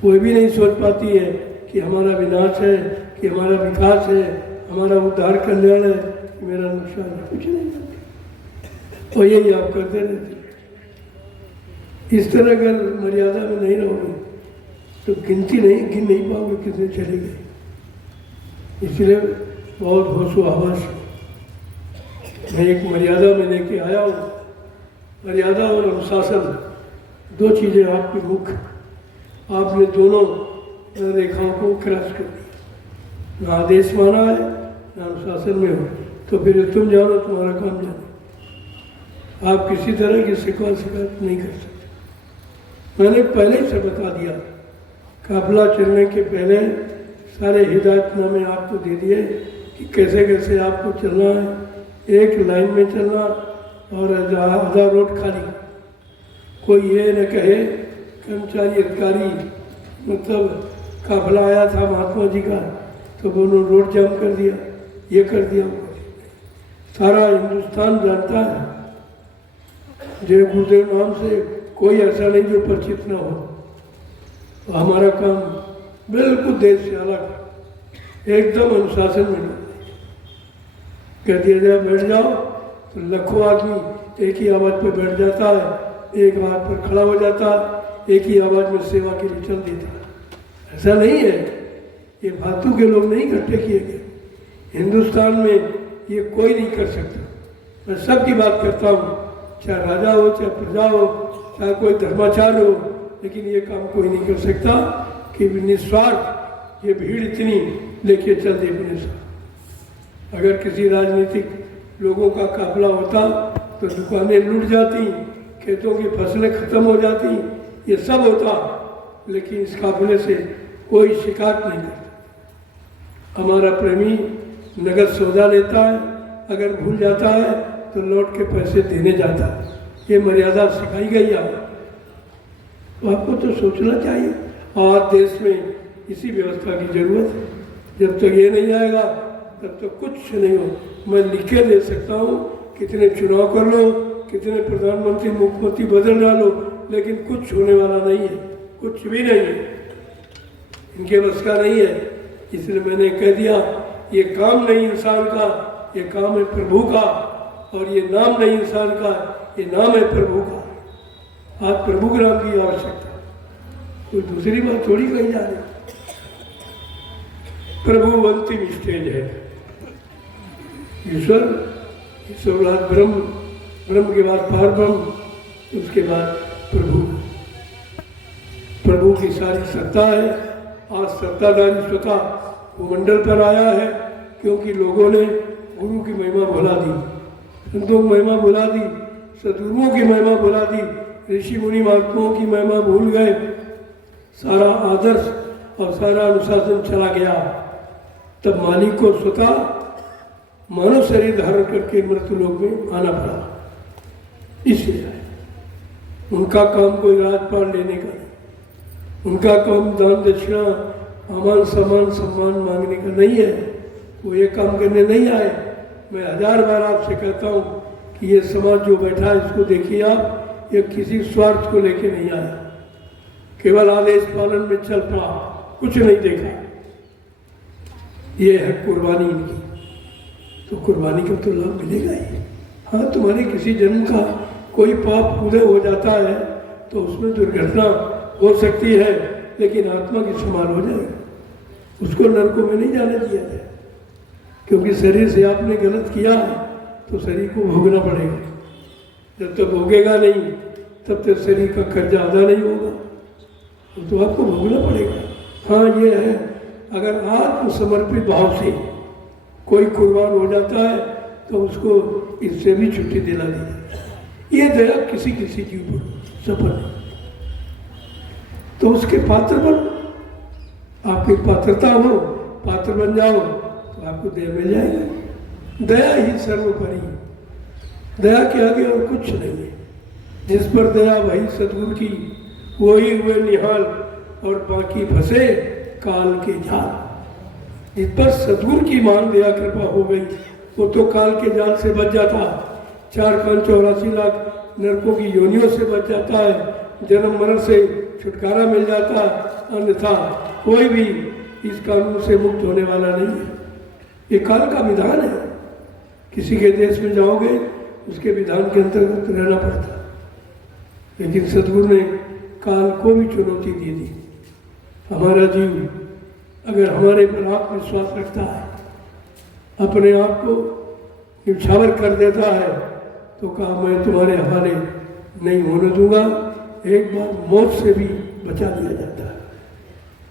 कोई भी नहीं सोच पाती है कि हमारा विनाश है, कि हमारा विकास है, हमारा उद्धार कल्याण है, कि मेरा नुकसान है, कुछ नहीं करती। और यही आप करते रहते। इस तरह अगर मर्यादा में नहीं रहोगे तो गिन नहीं पाओगे कितने चले गए। इसलिए बहुत होशो हवास मैं एक मर्यादा में लेके आया हूँ। मर्यादा और अनुशासन दो चीज़ें आपके मुख्य, आपने दोनों रेखाओं को क्रॉस कर दिया। ना आदेश माना है, ना अनुशासन में हो, तो फिर तुम जानो तुम्हारा काम जानो। आप किसी तरह की शिकायत नहीं कर सकते। मैंने पहले से बता दिया, काफिला चलने के पहले सारे हिदायतनामे आपको दे दिए कि कैसे कैसे आपको चलना है, एक लाइन में चलना और आधा रोड खाली। कोई ये न कहे कर्मचारी अधिकारी, मतलब काफिला आया था महात्मा जी का, तो उन्होंने रोड जाम कर दिया, ये कर दिया। सारा हिंदुस्तान जानता है जय गुरुदेव नाम से, कोई ऐसा नहीं जो परिचित ना हो। तो हमारा काम बिल्कुल देश से अलग, एकदम अनुशासन में कह दिया जाए बैठ जाओ, तो लाखों आदमी एक ही आवाज़ पर बैठ जाता है, एक बात पर खड़ा हो जाता है, एक ही आवाज़ में सेवा के लिए चल देता है। ऐसा नहीं है, ये फालतू के लोग नहीं इकट्ठे किए गए। हिंदुस्तान में ये कोई नहीं कर सकता। मैं सबकी बात करता हूँ, चाहे राजा हो, चाहे प्रजा हो, चाहे कोई धर्माचार्य हो, लेकिन ये काम कोई नहीं कर सकता कि निस्वार्थ ये भीड़ इतनी लेके चल दे अपने साथ। अगर किसी राजनीतिक लोगों का काफिला होता तो दुकानें लूट जाती, खेतों की फसलें खत्म हो जाती, ये सब होता, लेकिन इस काफिले से कोई शिकायत नहीं करता। हमारा प्रेमी नगद सौदा लेता है, अगर भूल जाता है तो लौट के पैसे देने जाता है। ये मर्यादा सिखाई गई है। तो आपको तो सोचना चाहिए, और देश में इसी व्यवस्था की जरूरत है। जब तक ये नहीं आएगा तब तक कुछ नहीं हो। मैं लिख के दे सकता हूँ, कितने चुनाव कर लो, कितने प्रधानमंत्री मुख्यमंत्री बदल डालो, लेकिन कुछ होने वाला नहीं है, कुछ भी नहीं है, इनके बस का नहीं है। इसलिए मैंने कह दिया, ये काम नहीं इंसान का, ये काम है प्रभु का, और ये नाम नहीं इंसान का, ये नाम है प्रभु का। आज प्रभु के नाम की आवश्यकता, कोई दूसरी बात थोड़ी कही जा रही। प्रभु अंतिम स्टेज है। ईश्वर बाद ब्रह्म, ब्रह्म के बाद पार ब्रह्म, उसके बाद प्रभु। प्रभु की सारी सत्ता है। आज सत्ताधारी स्वतः भूमंडल पर आया है, क्योंकि लोगों ने गुरु की महिमा भुला दी, संतों की महिमा भुला दी, सदगुरुओं की महिमा भुला दी, ऋषि मुनि महात्माओं की महिमा भूल गए। सारा आदर्श और सारा अनुशासन चला गया। तब मालिक को स्वतः मानव शरीर धारण करके मृत्युलोक में आना पड़ा। इसलिए उनका काम कोई राजपाट लेने का नहीं, उनका काम दान दक्षिणा अमान सम्मान मांगने का नहीं है। वो ये काम करने नहीं आए। मैं 1000 बार आपसे कहता हूँ कि ये समाज जो बैठा है इसको देखिए आप, ये किसी स्वार्थ को लेके नहीं आया, केवल आदेश पालन में चल पड़ा, कुछ नहीं देखा। ये है कुर्बानी इनकी, तो कुर्बानी का तो लाभ मिलेगा ही। हाँ, तुम्हारे किसी जन्म का कोई पाप उदय हो जाता है तो उसमें दुर्घटना हो सकती है, लेकिन आत्मा की संभाल हो जाएगी, उसको नरकों में नहीं जाने दिया जाए, क्योंकि शरीर से आपने गलत किया तो शरीर को भोगना पड़ेगा। जब तक भोगेगा नहीं तब तक शरीर का कर्जा अदा नहीं होगा, तो आपको भोगना पड़ेगा। हाँ, ये है, अगर आत्मसमर्पित भाव से कोई कुर्बान हो जाता है तो उसको इससे भी छुट्टी दिला दी जाती है। ये दया किसी किसी जीव पर सफल है, तो उसके पात्र बनो, आपकी पात्रता हो, पात्र बन जाओ तो आपको दया मिल जाएगी। दया ही सर्वोपरि, दया के आगे और कुछ नहीं है। जिस पर दया वही सदगुरु की, वही हुए निहाल और बाकी फंसे काल के जाल। जिस पर सदगुरु की मान दया कृपा हो गई वो तो काल के जाल से बच जाता, 4,84 लाख नरकों की योनियों से बच जाता है, जन्म मरण से छुटकारा मिल जाता, अन्यथा कोई भी इस कानून से मुक्त होने वाला नहीं है। ये काल का विधान है, किसी के देश में जाओगे उसके विधान के अंतर्गत रहना पड़ता, लेकिन सदगुरु ने काल को भी चुनौती दे दी। हमारा जीव अगर हमारे पर आत्मविश्वास रखता है, अपने आप को निछावर कर देता है, तो कहा मैं तुम्हारे हवाले नहीं होने दूंगा। एक बार मौत से भी बचा लिया जाता है,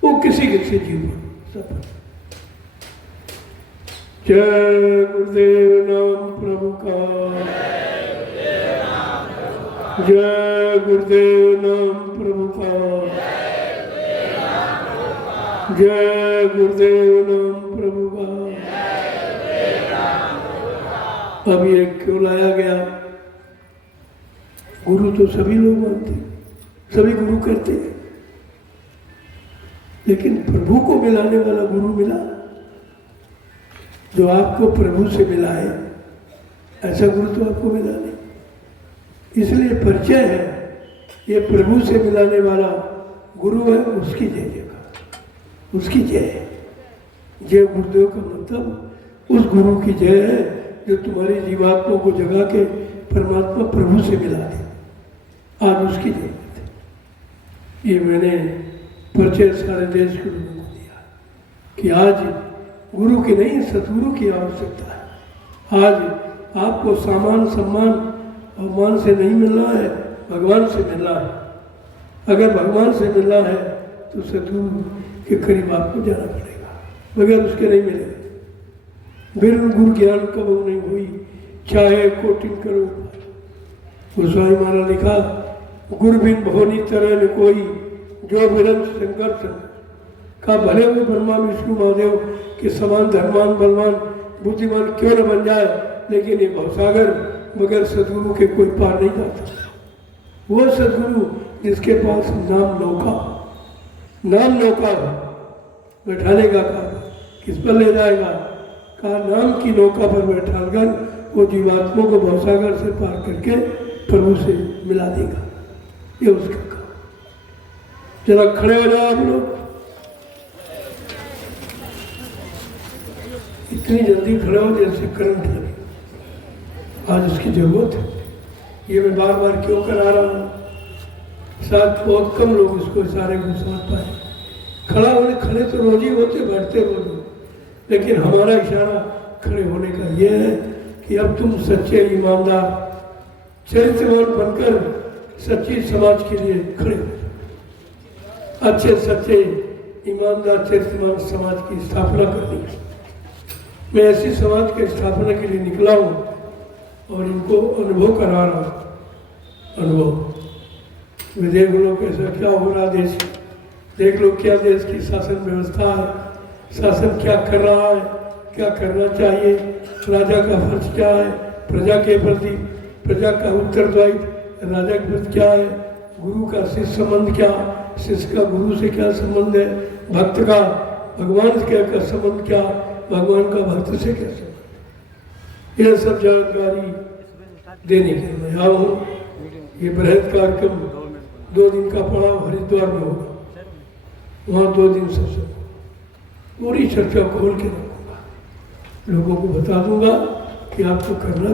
वो किसी किसी जीव सफल। जय गुरुदेव नाम प्रभु का, जय गुरुदेव नाम प्रभु का, जय गुरुदेव नाम प्रभु का। अब ये क्यों लाया गया? गुरु तो सभी लोग मानते, सभी गुरु करते हैं, लेकिन प्रभु को मिलाने वाला गुरु मिला, जो आपको प्रभु से मिला है, ऐसा गुरु तो आपको मिला नहीं। इसलिए परिचय है, ये प्रभु से मिलाने वाला गुरु है, उसकी जय जयकार, उसकी जय है। जय गुरुदेव का मतलब उस गुरु की जय है जो तुम्हारी जीवात्मा को जगा के परमात्मा प्रभु से मिला दे। आज उसकी जरूरत है। ये मैंने परिचय सारे देश के लोगों को दिया कि आज गुरु की नहीं, सतगुरु की आवश्यकता है। आज आपको सामान सम्मान और मान से नहीं मिलना है, भगवान से मिलना है। अगर भगवान से मिलना है तो सतगुरु के करीब आपको जाना पड़ेगा, बगैर उसके नहीं मिलेगा। बिन गुरु ज्ञान कब नहीं हुई, चाहे कोटि करो। गोस्वामी महाराज लिखा, गुरु बिन भवनी तरह न कोई, जो बिरंत संघर्ष का भले वो ब्रह्मा विष्णु महादेव के समान धर्मान बलवान बुद्धिमान क्यों न बन जाए, लेकिन ये भवसागर मगर सदगुरु के कोई पार नहीं जाता। वो सदगुरु जिसके पास नाम नौका बैठाने का काम किस पर ले जाएगा? का नाम की नौका पर बैठाकर वो जीवात्मा को भवसागर से पार करके प्रभु से मिला देगा। ये उसका काम। जरा खड़े हो जाओ आप लोग, इतनी जल्दी खड़े हो जैसे करंट लगे। आज उसकी जरूरत है। ये मैं बार बार क्यों करा रहा हूँ? शायद बहुत कम लोग इसको इशारे को समझ पाए। खड़े तो रोज ही होते, बैठते रोज, लेकिन हमारा इशारा खड़े होने का यह है कि अब तुम सच्चे ईमानदार चरित्रवान बनकर सच्ची समाज के लिए खड़े हो। अच्छे सच्चे ईमानदार चरित्रवान समाज की स्थापना करनी है। मैं ऐसी समाज की स्थापना के लिए निकला हूँ और इनको अनुभव करा रहा हूँ। अनुभव वे देख लो कैसा क्या हो रहा देश, देख लो क्या देश की शासन व्यवस्था है, शासन क्या कर रहा है, क्या करना चाहिए, राजा का फर्ज क्या है प्रजा के प्रति, प्रजा का उत्तरदायित्व राजा के प्रति क्या है, गुरु का शिष्य संबंध क्या, शिष्य का गुरु से क्या संबंध है, भक्त का भगवान से क्या संबंध क्या, भगवान का भक्त से क्या संबंध, यह सब जानकारी देने के लिए मैं आया हूँ। ये बृहद कार्यक्रम 2 दिन का पड़ाव हरिद्वार में होगा, वहाँ 2 दिन सत्संग, पूरी चर्चा खोल के रखूँगा, लोगों को बता दूंगा कि आपको करना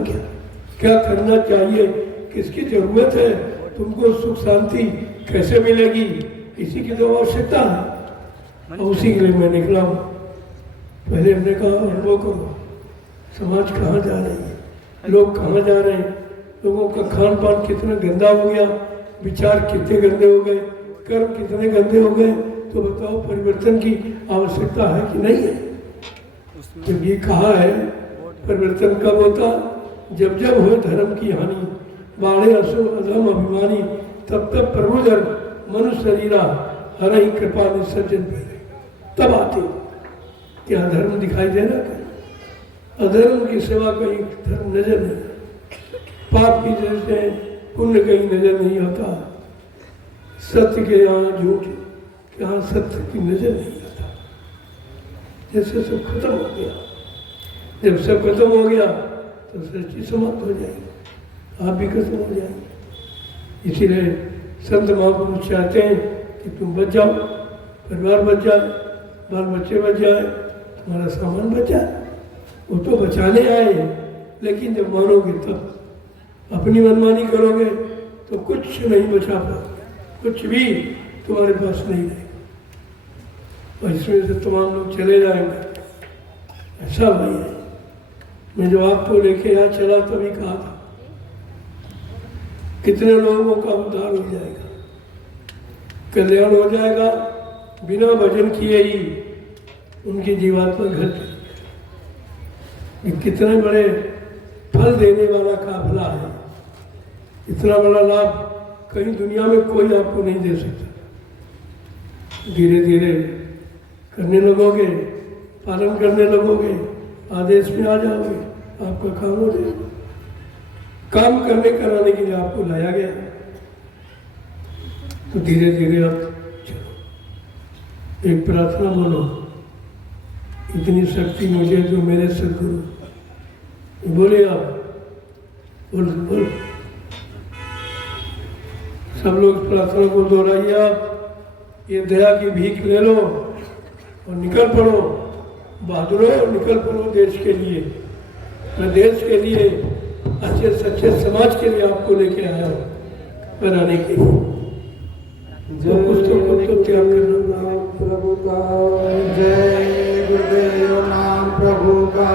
क्या करना चाहिए, किसकी जरूरत है, तुमको सुख शांति कैसे मिलेगी, इसी की तो आवश्यकता है। और उसी के लिए मैं निकला हूँ। पहले हमने कहा अनुभव करो, समाज कहाँ जा रही है, लोग कहाँ जा रहे हैं, लोगों का खान पान कितना गंदा हो गया, विचार कितने गंदे हो गए, कर्म कितने गंदे हो गए, तो बताओ परिवर्तन की आवश्यकता है कि नहीं है। जब ये कहा है परिवर्तन कब होता, जब जब हो धर्म की हानि, बाढ़े असुर अधम अभिमानी, तब तब प्रभु धर्म मनुष्य शरीरा हर ही कृपा निसर्जन पहले, तब आते। क्या धर्म दिखाई दे रहा है? अधर्म की सेवा कहीं धर्म नजर नहीं, पाप की जैसे पुण्य कहीं नजर नहीं आता, सत्य के यहाँ झूठ के यहाँ सत्य की नजर नहीं आता। जैसे सब खत्म हो गया, जब सब खत्म हो गया तो सृष्टि समाप्त हो जाएगी, आप भी खत्म हो जाएंगे। इसीलिए संत महापुरुष चाहते हैं कि तुम बच जाओ, परिवार बच जाए, बाल बच्चे बच जाए, तुम्हारा सामान बच जाए। वो तो बचाने आए, लेकिन जब मानोगे तब, अपनी मनमानी करोगे तो कुछ नहीं बचा पाओगे, कुछ भी तुम्हारे पास नहीं रहेगा, और इसमें से तमाम लोग चले जाएंगे। ऐसा भाई है, मैं जब आपको लेके यहाँ चला तभी कहा था कितने लोगों का उद्धार हो जाएगा, कल्याण हो जाएगा, बिना भजन किए ही उनकी जीवात्मा घर चली। कितने बड़े फल देने वाला काफिला है, इतना बड़ा लाभ कहीं दुनिया में कोई आपको नहीं दे सकता। धीरे धीरे करने लगोगे, पालन करने लगोगे, आदेश में आ जाओगे, आपका काम हो जाएगा। काम करने कराने के लिए आपको लाया गया, तो धीरे धीरे आप चलो। एक प्रार्थना बोलो, इतनी शक्ति मुझे जो मेरे सदगुरु, बोले आप, बोल सब लोग प्रार्थना को दोहराइए। आप ये दया की भीख ले लो और निकल पड़ो, बहादुरों निकल पड़ो देश के लिए। मैं देश के लिए, अच्छे सच्चे समाज के लिए आपको लेके आया हूँ बनाने के लिए। जो कुछ तो त्याग करना प्रभु का, जय गुरुदेव नाम प्रभु का।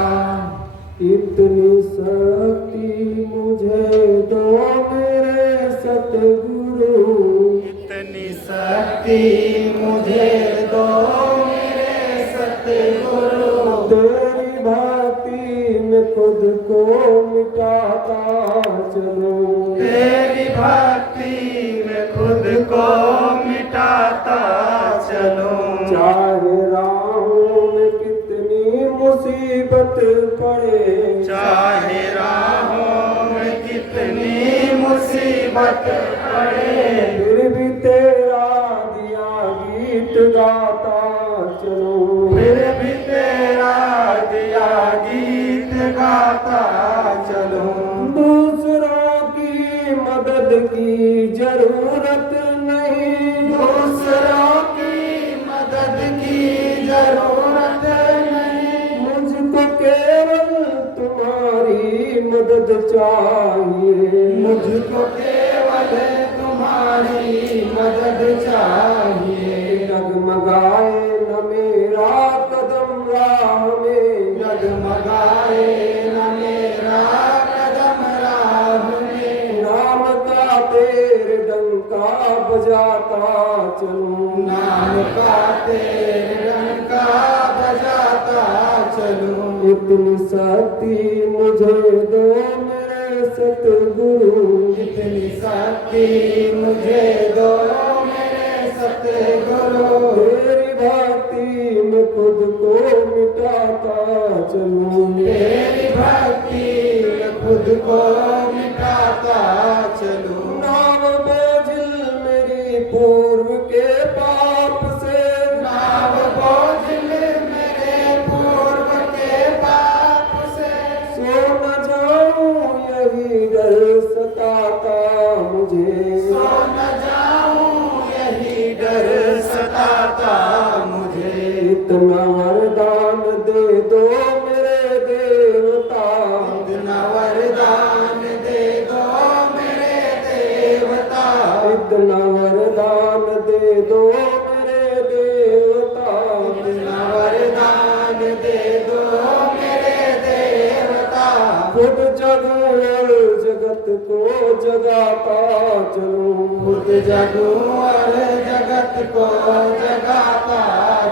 इतनी शक्ति मुझे दो मेरे सतगुरु, इतनी शक्ति मुझे दो मेरे सतगुरु। तेरी भक्ति में खुद को मिटाता चलूं, तेरी भक्ति में खुद को मिटाता चलूं। चाहे राहों में कितनी मुसीबत पड़े, चाहे राहों में कितनी मुसीबत पड़े, फिर भी तेरा दिया गीत गाता चलूं, फिर भी तेरा दिया गीत गाता चलूं। दूसरों की मदद की जरूरत नहीं, दूसरों की मदद की जरूरत नहीं, मुझको केवल तुम्हारी मदद चाहिए, मुझको केवल तुम्हारी मदद चाहिए। डगमगाए न मेरा कदम राह में, डगमगाए न मेरा कदम राह में, नाम का तेरे डंका बजाता चलूं, नाम का तेरे डंका बजाता चलूं। इतनी शक्ति मुझे दो मेरे सतगुरु, इतनी शक्ति मुझे दो मेरे सतगुरु। तेरी भक्ति में खुद को मिटाता चलूं, तेरी भक्ति में खुद को मिटाता चलूं। नाम बोझिल मेरी पूर्व के पाप से, नाम बोझिल मेरे पूर्व के पाप से, सो न जाऊं यही डर इतना वरदान दे दो मेरे देवता, इतना वरदान दे दो मेरे देवता, खुद जगूं और जगत को जगाता चलूं, खुद जगूं और जगत को जगाता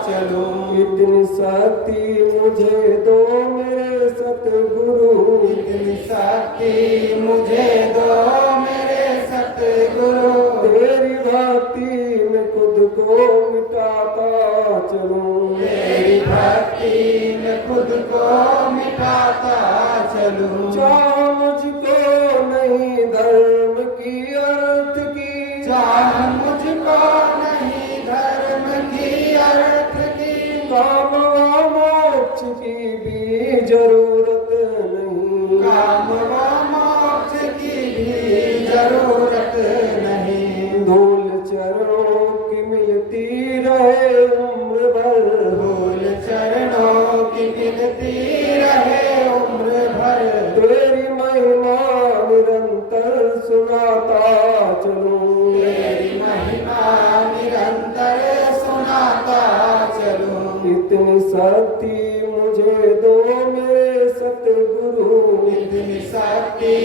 चलूं। इतनी शक्ति मुझे दो मेरे सतगुरु, इतनी शक्ति मुझे दो मेरे सतगुरु, तेरी भक्ति में खुद को मिटाता चलूं, तेरी भक्ति में खुद को मिटाता चलूं। चाह मुझको नहीं धर्म की अर्थ की, चाह मुझको नहीं धर्म की अर्थ की, काम व मोक्ष की भी जरूरत नहीं, काम व मोक्ष की भी जरूरत नहीं। धूल चरणों की मिलती रहे उम्र भर, धूल चरणों की मिलती रहे उम्र भर, तेरी महिमा निरंतर सुनाता चलूं, तेरी महिमा निरंतर सुनाता चलूं। इतनी शक्ति मुझे दो मेरे सतगुरु, इतनी शक्ति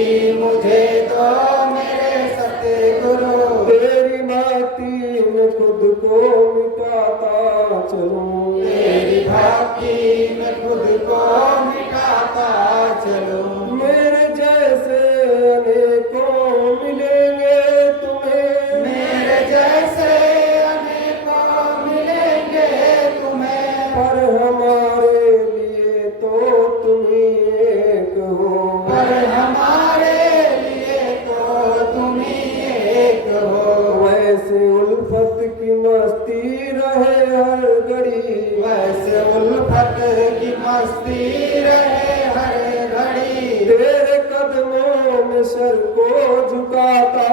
मुझे दो मेरे सतगुरु, तेरी भक्ति में खुद को मिटाता चलूं, तेरी भक्ति में खुद को मिटाता चलूं। मेरे जैसे अनेकों मिलेंगे तुम्हें, मेरे जैसे अनेकों मिलेंगे तुम्हें, पर हमारे लिए तो तुम ही एक हो, पर हमारे लिए तो तुम ही एक हो। वैसे उल्फत की मस्ती रहे हर घड़ी, वैसे उल्फत की मस्ती रहे हर घड़ी, तेरे कदमों में सर को झुकाता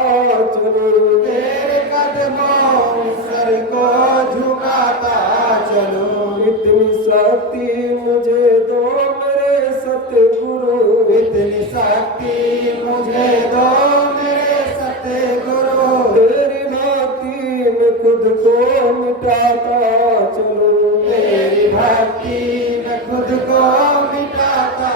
चलूं, तेरे कदमों में सर को झुकाता चलूं। इतनी शक्ति मुझे दो मेरे सतगुरु, इतनी शक्ति मुझे दो मेरे सतगुरु, तेरी भक्ति में खुद को मिटाता चलूं, तेरी भक्ति में खुद को मिटाता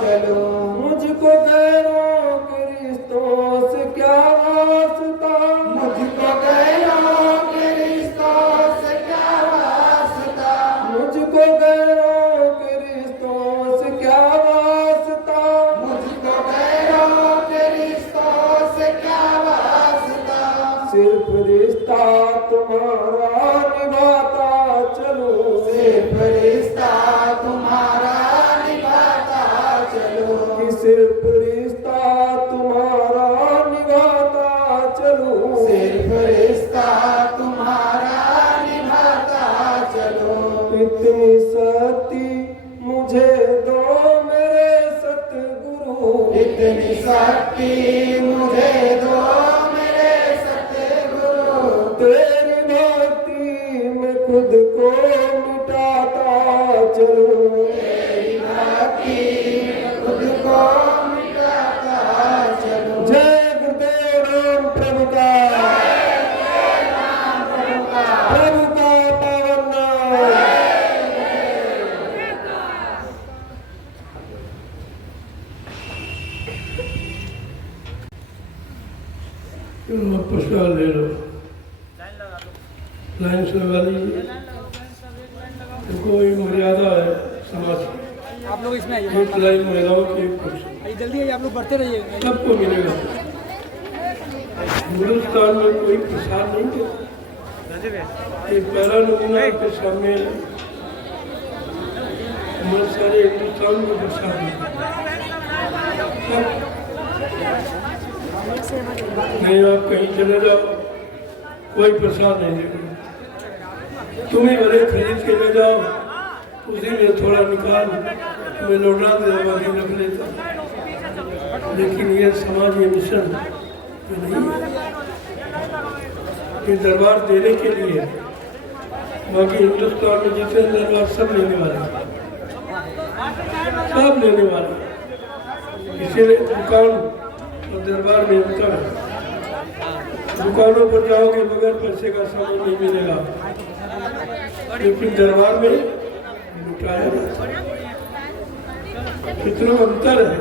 चलूं। मुझको गैरों के रिश्तों से क्या वास्ता, मुझको गैरों के रिश्तों से क्या वास्ता, मुझको गैरों के रिश्तों से क्या वास्ता, मुझको गैरों के रिश्तों से क्या वास्ता, सिर्फ रिश्ता तुम्हारा निभाता चलूं, सिर्फ रिश्ता तुम्हारा निभाता चलूं, कि सिर्फ रिश्ता तुम्हारा निभाता चलूं, सिर्फ रिश्ता तुम्हारा निभाता चलूं। इतनी शक्ति मुझे दो मेरे सतगुरु, इतनी शक्ति मुझे दो मेरे सतगुरु, तेरी भक्ति में खुद को मिटाता चलूं, तेरी भक्ति में खुद को मिटाता चलूं। जय गुरुदेव राम प्रभु का, प्रभु का पावन नाम। चलो आप प्रसाद ले लो, लाइन से लगा लीजिए। देखो ये मर्यादा है समाज की, आप लोग इसमें आइए, एक लाइन महिलाओं की एक पुरुष, आइए जल्दी आइए, आप लोग बढ़ते रहिए। सबको मिलेगा। हिंदुस्तान में कोई प्रसाद नहीं देता। एक पहला नमूना आपके सामने है। हमारे सारे हिंदुस्तान में प्रसाद नहीं, आप कहीं चले जाओ कोई प्रसाद नहीं देगा। तुम्हें भले खरीद के ले जाओ, उसी में थोड़ा निकाल तुम्हें लौटा दे, बाकी रख लेता। लेकिन ये समाज, ये मिशन ये नहीं है। ये दरबार देने के लिए, बाकी हिंदुस्तान में जितने दरबार सब लेने वाले, सब लेने वाले। इसीलिए दुकान और दरबार में अंतर है। दुकानों पर जाओगे बगैर पैसे का सामान नहीं मिलेगा, लेकिन दरबार में लुटाया जाता है। कितना अंतर है।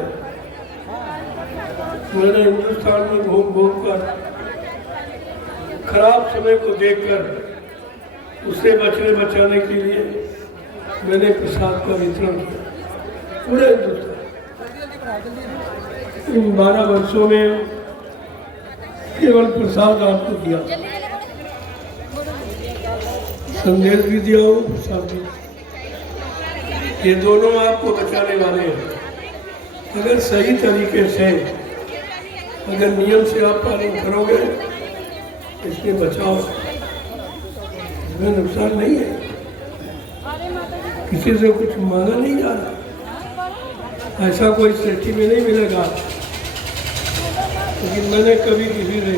मैंने हिंदुस्तान में घूम घूम कर खराब समय को देखकर उससे बचाने के लिए मैंने प्रसाद का वितरण किया पूरे हिंदुस्तान। इन 12 वर्षों में केवल प्रसाद आपको दिया, संदेश भी दिया हो, प्रसाद भी। ये दोनों आपको बचाने वाले हैं। अगर सही तरीके से, अगर नियम से आप पालन करोगे, इसमें बचाओ, इसमें नुकसान नहीं है। किसी से कुछ मांगा नहीं जा रहा, ऐसा कोई सृष्टि में नहीं मिलेगा। लेकिन मैंने कभी किसी से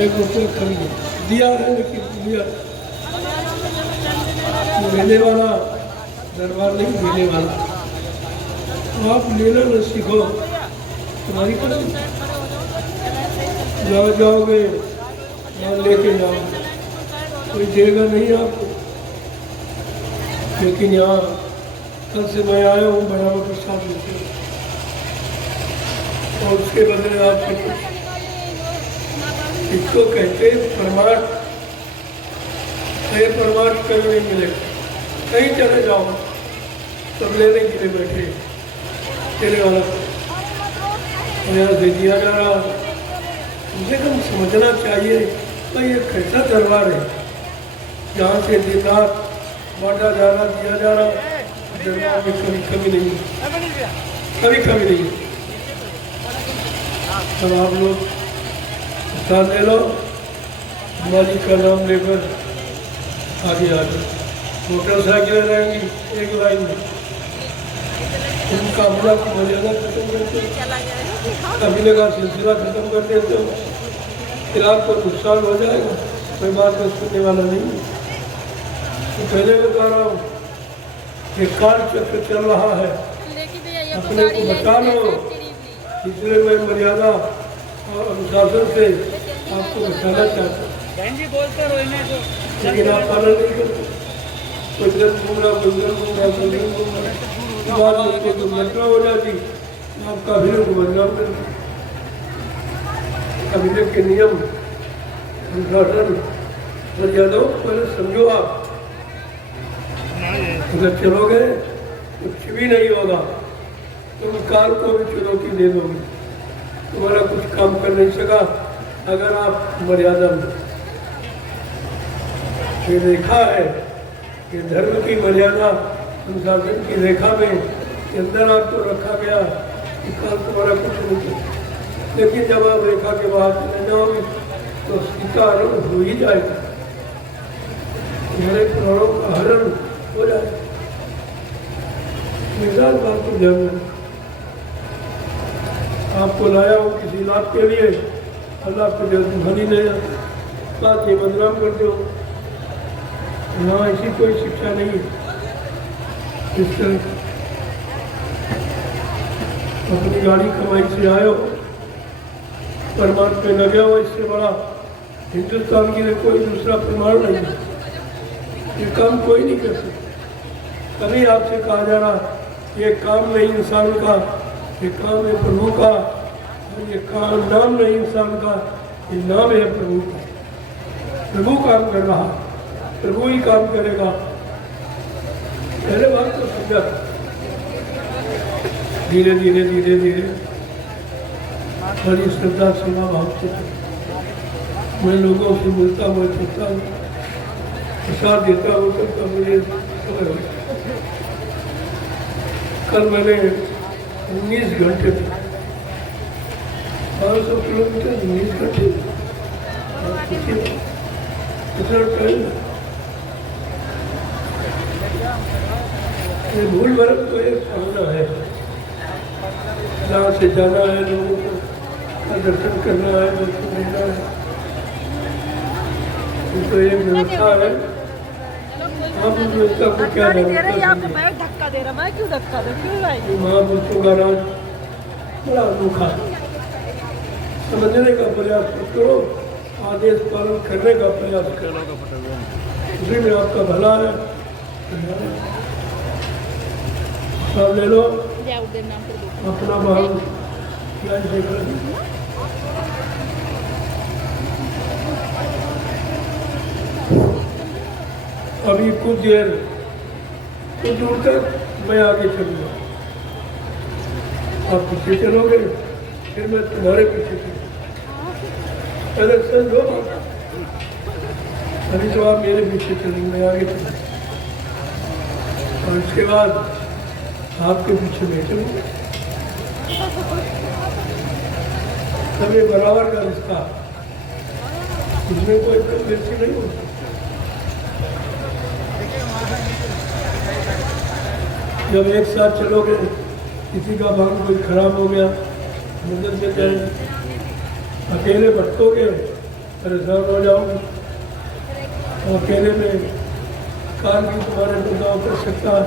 1 रुपये खरीद दिया है, लेकिन दिया लेने वाला दरबार नहीं, देने वाला। आप लेना न सीखो, तुम्हारी कदम जाओगे यहाँ लेके जाओ, कोई देगा नहीं आपको। लेकिन यहाँ कल से मैं आया हूँ बराबर के साथ लेते, और उसके बदले आपसे कुछ, इसको कहते हैं प्रमाण। प्रमाण कहीं नहीं मिलेगा। कहीं चले जाओ, सब लेने के लिए बैठे, देने वाला यहाँ से दिया जा रहा। मुझे कम समझना चाहिए भाई ये कैसा दरबार है जहाँ से दिन रात बांटा जा रहा, दिया जा रहा। दरबार में कभी कमी नहीं, कभी कमी नहीं। अब आप लोग साथ ले लो, मालिक का नाम लेकर आगे आ जाओ। मोटरसाइकिलें रहेंगी एक लाइन में, उनका हमला की मर्यादा खत्म करते हो, कबीले का सिलसिला खत्म कर देते हो, फिर आपको नुकसान हो जाएगा। कोई बात में सुनने वाला नहीं है। तो पहले बता रहा हूँ, ये काल चक्र चल रहा है, अपने को बचा लो। इसलिए मैं मर्यादा और अनुशासन से आपको बचाना चाहता हूँ, लेकिन आप पालन नहीं करते। कोई इधर घूम रहा, कोई उधर घूम रहा, कोई उधर घूम रहा, बाद में उसको दुर्घटना हो जाती, आप काबिलों को बदनाम करते। कबीले के नियम अनुशासन मर्यादाओं पहले समझो। आप अगर चलोगे कुछ भी नहीं होगा, तुम काल को भी चुनौती दे दोगे, तुम्हारा कुछ काम कर नहीं सका अगर आप मर्यादा में। ये रेखा है, ये धर्म की मर्यादा अनुशासन की रेखा में के अंदर आपको रखा गया कि काल तुम्हारा कुछ नहीं कर। लेकिन जब आप रेखा के बाहर चले जाओगे तो सीता हरण हो ही जाएगा, मेरे प्राणों का हरण हो जाएगा। मेरा बात को ध्यान रखना। आपको लाया हूँ किसी लाभ के लिए, अल्लाह को जल्दी ले बात ये बदनाम करते हो। यहाँ ऐसी कोई शिक्षा नहीं है। इस तरह अपनी गाड़ी कमाई से आए हो, परमात्मा पे लगे हो, इससे बड़ा हिंदुस्तान के लिए कोई दूसरा प्रमाण नहीं है। ये काम कोई नहीं कर सकता। कभी आपसे कहा जा रहा ये काम नहीं इंसान का, ये काम है प्रभु का, ये काम नाम नहीं इंसान का, ये नाम है प्रभु का। प्रभु काम कर रहा, प्रभु ही काम करेगा। पहले बात तो समझा, धीरे धीरे धीरे धीरे बड़ी श्रद्धा सेवा भाव से मैं लोगों से मिलता हुआ चलता हूँ, प्रसाद देता हूँ, सबका मुझे खबर हो। कल मैंने 19 घंटे 500 किलोमीटर 19 घंटे कितना टाइम। ये भूल भरम तो एक भावना है, जहाँ से जाना है, लोगों को दर्शन करना है, दर्शन लेना है, तो एक व्यवस्था है। आप उस व्यवस्था को क्या धक्का दे रहा, मैं क्यों धक्का दूं, क्यों भाई? महापुरुषों का राज बड़ा अनोखा, समझने का प्रयास करो। आदेश पालन करने का प्रयास करना, उसी में आपका भला है। सब ले लो अपना भाव अभी कुछ देर कुछ दूर तक मैं आगे चलूँगा, आप पीछे चलोगे, फिर मैं तुम्हारे पीछे चलूँगा। पहले समझो, अभी तो आप मेरे पीछे चलेंगे, मैं आगे चलूँगा, और उसके बाद आपके पीछे मैं चलूँगा। सब ये बराबर का रिश्ता, इसमें कोई कन्वेंसी नहीं होती। जब एक साथ चलोगे, किसी का भाग कोई खराब हो गया, मदद मिल जाएगी। अकेले भटकोगे, परेशान हो जाओगे, और अकेले में कान की तुम्हारे बदलाव कर सकता है।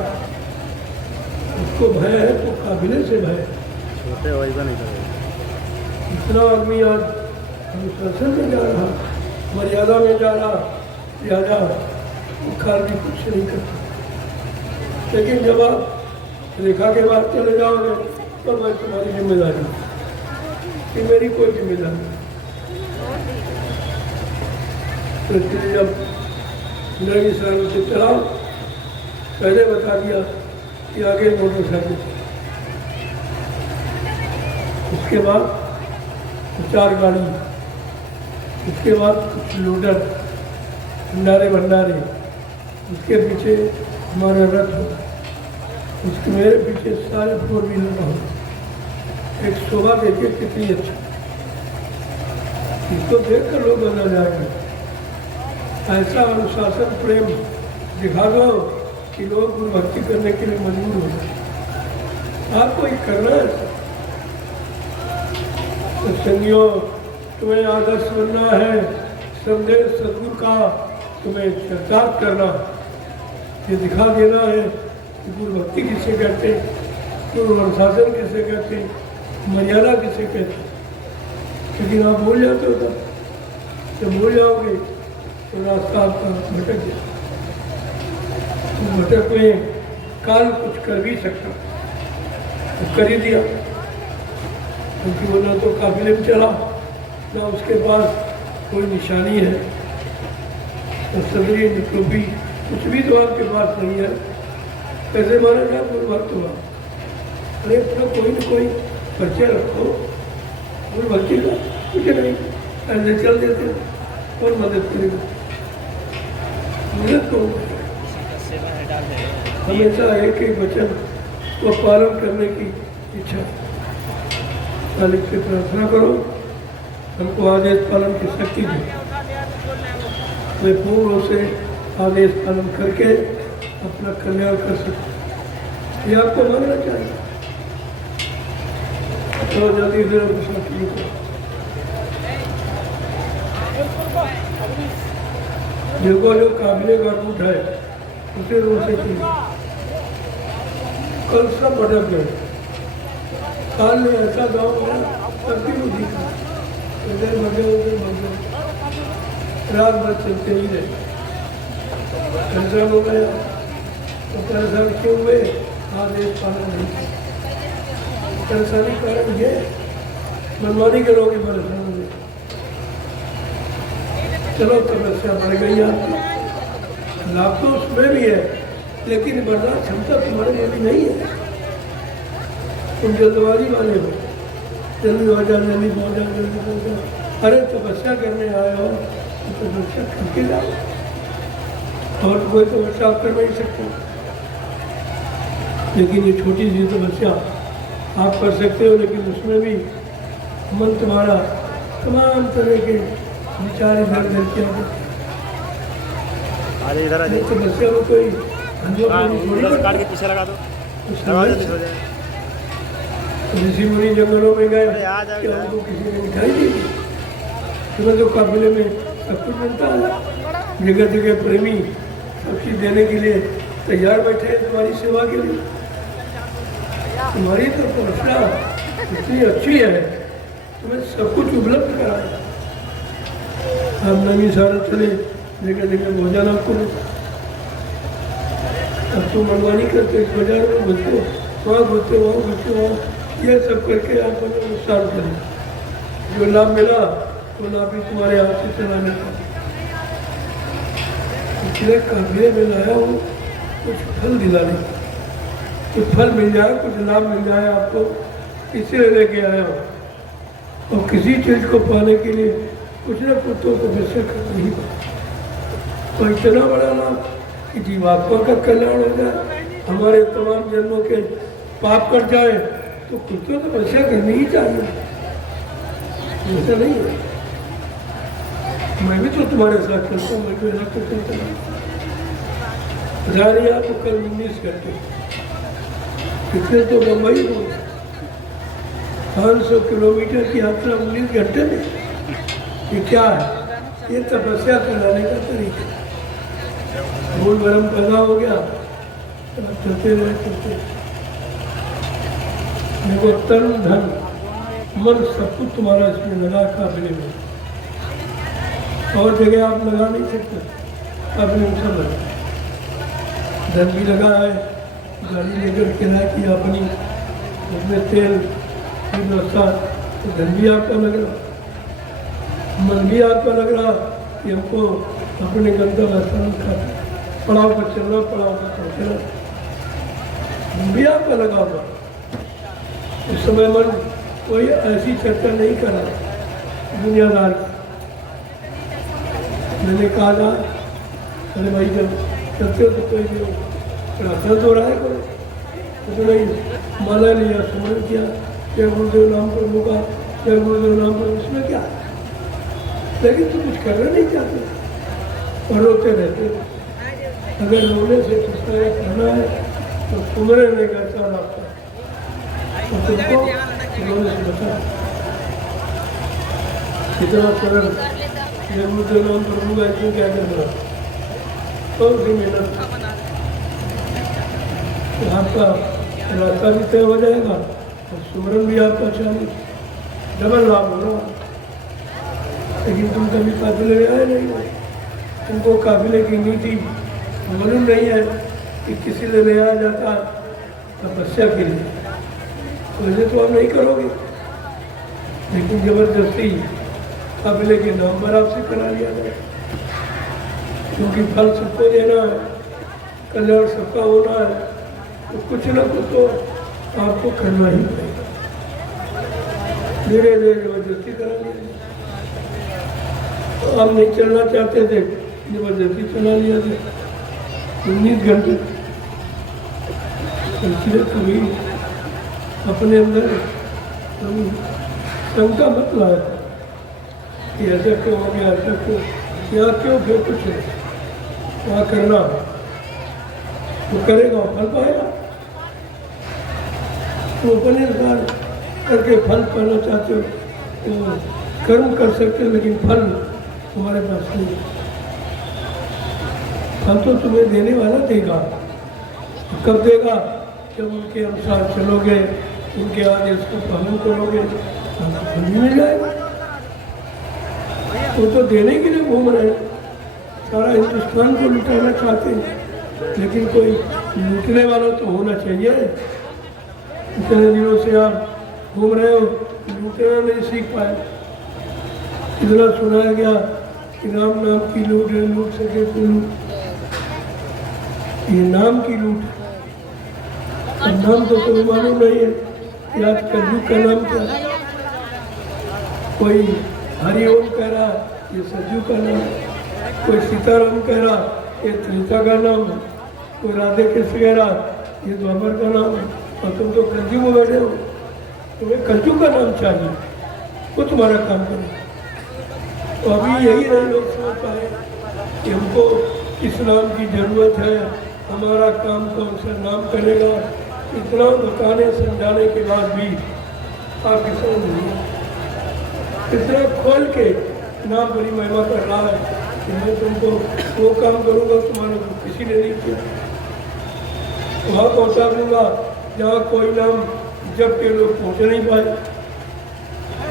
उसको भय है तो काबिले से भय। इतना आदमी आज अनुशासन में जा रहा, मर्यादा में जा रहा, लिहाजा बुखार भी कुछ नहीं करता। लेकिन जब आप रेखा के बाद चले जाओगे तो मैं तुम्हारी जिम्मेदारी, कि मेरी कोई जिम्मेदारी नहीं। तो इसलिए जब नई साल से चलाओ, पहले बता दिया कि आगे मोटरसाइकिल, उसके बाद 4 गाड़ी, उसके बाद कुछ लोडर, भंडारे भंडारे, उसके पीछे हमारा रथ होगा, उसके मेरे पीछे सारे 4 व्हीलर होगा। एक शोभा देखिए कितनी अच्छी, इसको देख कर लोग बदल जाएंगे। ऐसा अनुशासन प्रेम दिखा दो कि लोग भक्ति करने के लिए मजबूर हो जाए। आपको ये करना है। तो संगियों, तुम्हें आदर्श बनना है, संदेश सदगुरु का तुम्हें चर्चात करना, ये दिखा देना है कि गुरु भक्ति किसे कहते, गुरु अनुशासन किसे कहते, मर्यादा किसे कहते। लेकिन आप भूल जाते हो, जब भूल जाओगे तो रास्ता आपका भटक जाए। भटक में काल कुछ कर भी सकता, तो कर ही दिया, क्योंकि वो ना तो काफिले में चला, ना उसके पास कोई निशानी है, तो सदरी टोपी कुछ भी तो आपके पास नहीं है। कैसे माना जाए कोई भक्त हुआ? अरे अपना कोई न कोई परिचय रखो, कोई भक्ति का कुछ नहीं, ऐसे चल देते और मदद करेगा। मदद करो, हमेशा एक एक वचन को पालन करने की इच्छा, मालिक से प्रार्थना करो हमको आदेश पालन की शक्ति दे। मैं पूर्ण रूप से आदेश पालन करके अपना कल्याण कर सकूं, ये आपको मानना चाहिए। तो जल्दी से शक्ति को देखो, जो काबिले का रूट है उसे रूप से कल सब भटक गए। काल में ऐसा गाँव है, सबकी बुद्धि का इधर भगे उधर भगे, रात भर चलते ही रहे। परेशान हो गया, तो परेशान क्यों हुए? आदेश पालन नहीं किया। परेशानी कारण ये मनमानी करोगे, परेशान हो गए। चलो तपस्या बढ़ गई आपकी, लाभ तो उसमें भी है, लेकिन बर्दाश्त क्षमता तुम्हारे में भी नहीं है। तुम जल्दबाजी वाले हो, जल्दी हो जा, जल्दी पहुँच जा, जल्दी पहुँच जा। अरे तपस्या करने आए हो तो तपस्या करके जाओ, और कोई तपस्या आप कर नहीं सकते। लेकिन ये छोटी सी तपस्या आप कर सकते हो, लेकिन उसमें भी मन तुम्हारा तमाम तरह के विचार इधर उधर किया तपस्या में कोई काट के पीछे लगा दो, ऋषि मुनि जंगलों में गए, क्या उनको किसी ने मिठाई दी? तुम्हें तो काफिले में सब कुछ मिलता है, जगह जगह प्रेमी सब चीज देने के लिए तैयार बैठे हैं तुम्हारी सेवा के लिए। तुम्हारी तो तपस्या इतनी अच्छी है, तुम्हें सब कुछ उपलब्ध कराया। हम नवी सारा चले जगह जगह भोजन आपको अब तो मनमानी करते बाजार में घुसते वहाँ घुसते वहाँ घुसते वहाँ ये सब करके आप नुकसान करें। जो लाभ मिला वो लाभ भी तुम्हारे हाथ से चलाने का। इसलिए काफिले में लाया हूँ कुछ फल दिलाने, कुछ फल मिल जाए, कुछ लाभ मिल जाए आपको, इसलिए लेके आया हूँ। और किसी चीज़ को पाने के लिए कुछ न कुछ तो तपस्या करना ही पड़ता। तो इतना बड़ा लाभ कि जीवात्मा का कल्याण हो जाए, हमारे तमाम जन्मों के पाप कट जाए, तो कुछ तो तपस्या करनी ही चाहिए। ऐसा नहीं है, मैं भी तो तुम्हारे साथ चलता हूँ, मैं भी साथ तो चलता हूँ। जानिए आपको कल 19 घंटे कितने तो बम्बई हो 500 किलोमीटर की यात्रा 19 घंटे में। ये क्या है? ये तपस्या कराने का तरीका। मूल भरम पैदा हो गया, चलते रहे चलते। देखो तन धन मन सब कुछ तुम्हारा इसमें लगा काफिले में, और जगह आप लगा नहीं सकते। काफिले में सब लगा, धन भी लगा है, गाड़ी लेकर किराया किया अपनी, उसमें तेल की व्यवस्था, तो धन भी आपका लग रहा, मन भी आपका लग रहा कि हमको अपने गंतव्य स्थान का पड़ाव पर चलना, पड़ाव पर पहुँचना, मन भी आपका लगा हुआ। उस समय मन कोई ऐसी चर्चा नहीं करा दुनियादार की। मैंने कहा था अरे भाई जब चलते हो तो कोई भी प्रार्थना तो रहा है करो, तो नहीं माला लिया, स्मरण किया, जय गुरुदेव नाम प्रभु का, जय गुरुदेव नाम प्रभु, उसमें क्या है? लेकिन तुम कुछ करना नहीं चाहते और रोते रहते हो। अगर रोने से कुछ करना है तो तुम्हारे नहीं करता रास्ता, तो तुमको रोने से बचा। कितना सरल जय गुरुदेव नाम प्रभु का इसमें क्या कर रहा, कौन सी मेहनत, तो आपका रास्ता भी तय हो जाएगा और सुमरन भी आपका चाहिए, डबल लाभ होगा। लेकिन तुम कभी काफिले में आए नहीं, तुमको काफिले की नीति मालूम नहीं है कि किसी ले ले आया जाता तपस्या के लिए, तो ऐसे तो आप नहीं करोगे। लेकिन जबरदस्ती काफिले के नाम पर आपसे करा लिया जाए, क्योंकि फल सबको देना है, कल्याण सबका होना है, तो कुछ ना कुछ तो आपको करना ही पड़ेगा। धीरे धीरे जबरदस्ती करा लिया, तो आप नहीं चलना चाहते थे, जबरदस्ती चला लिया था 19 घंटे। इसलिए कभी अपने अंदर शंका मत लाया कि ऐसा क्यों हो गया, ऐसा क्यों, या क्यों फिर कुछ क्या करना तो करेगा और फल पाएगा। तो अपने अनुसार करके फल पाना चाहते हो तो कर्म कर सकते हो, लेकिन फल तुम्हारे पास नहीं। फल तो तुम्हें देने वाला देगा। कब देगा? जब उनके अनुसार चलोगे, उनके आदेश को पालन करोगे, तो फल भी मिल जाएगा। वो तो देने के लिए घूम रहे हैं, सारा हिंदुस्तान को लुटाना चाहते हैं, लेकिन कोई लूटने वाला तो होना चाहिए। इतने दिनों से आप घूम रहे हो, लूटना नहीं सीख पाए। इतना सुनाया गया कि राम नाम की लूट है, लूट सके तो लूट, ये नाम की लूट है। नाम तो तुम्हें मालूम नहीं है कि आज कलयुग का नाम क्या है। कोई हरिओम कह रहा, ये सज्जू का नाम है। कोई सीताराम कह रहा, ये त्रेता का नाम है। कोई राधे कृष्ण कह रहा, ये द्वापर का नाम है। और तुम तो कलयुग में बैठे हो, तुम्हें कलयुग का नाम चाहिए, वो तुम्हारा काम करे। तो अभी यही नहीं लोग समझ पाए कि हमको किस नाम की जरूरत है, हमारा काम कौन सा नाम करेगा। इतना बताने समझाने के बाद भी आपकी समझ नहीं है। इतना खोल के नाम बड़ी महिमा कर रहा है कि मैं तुमको वो काम करूँगा तुम्हारे को किसी ने नहीं किया, वहाँ पहुँचा दूँगा जहाँ कोई नाम जब के लोग पहुँच नहीं पाए।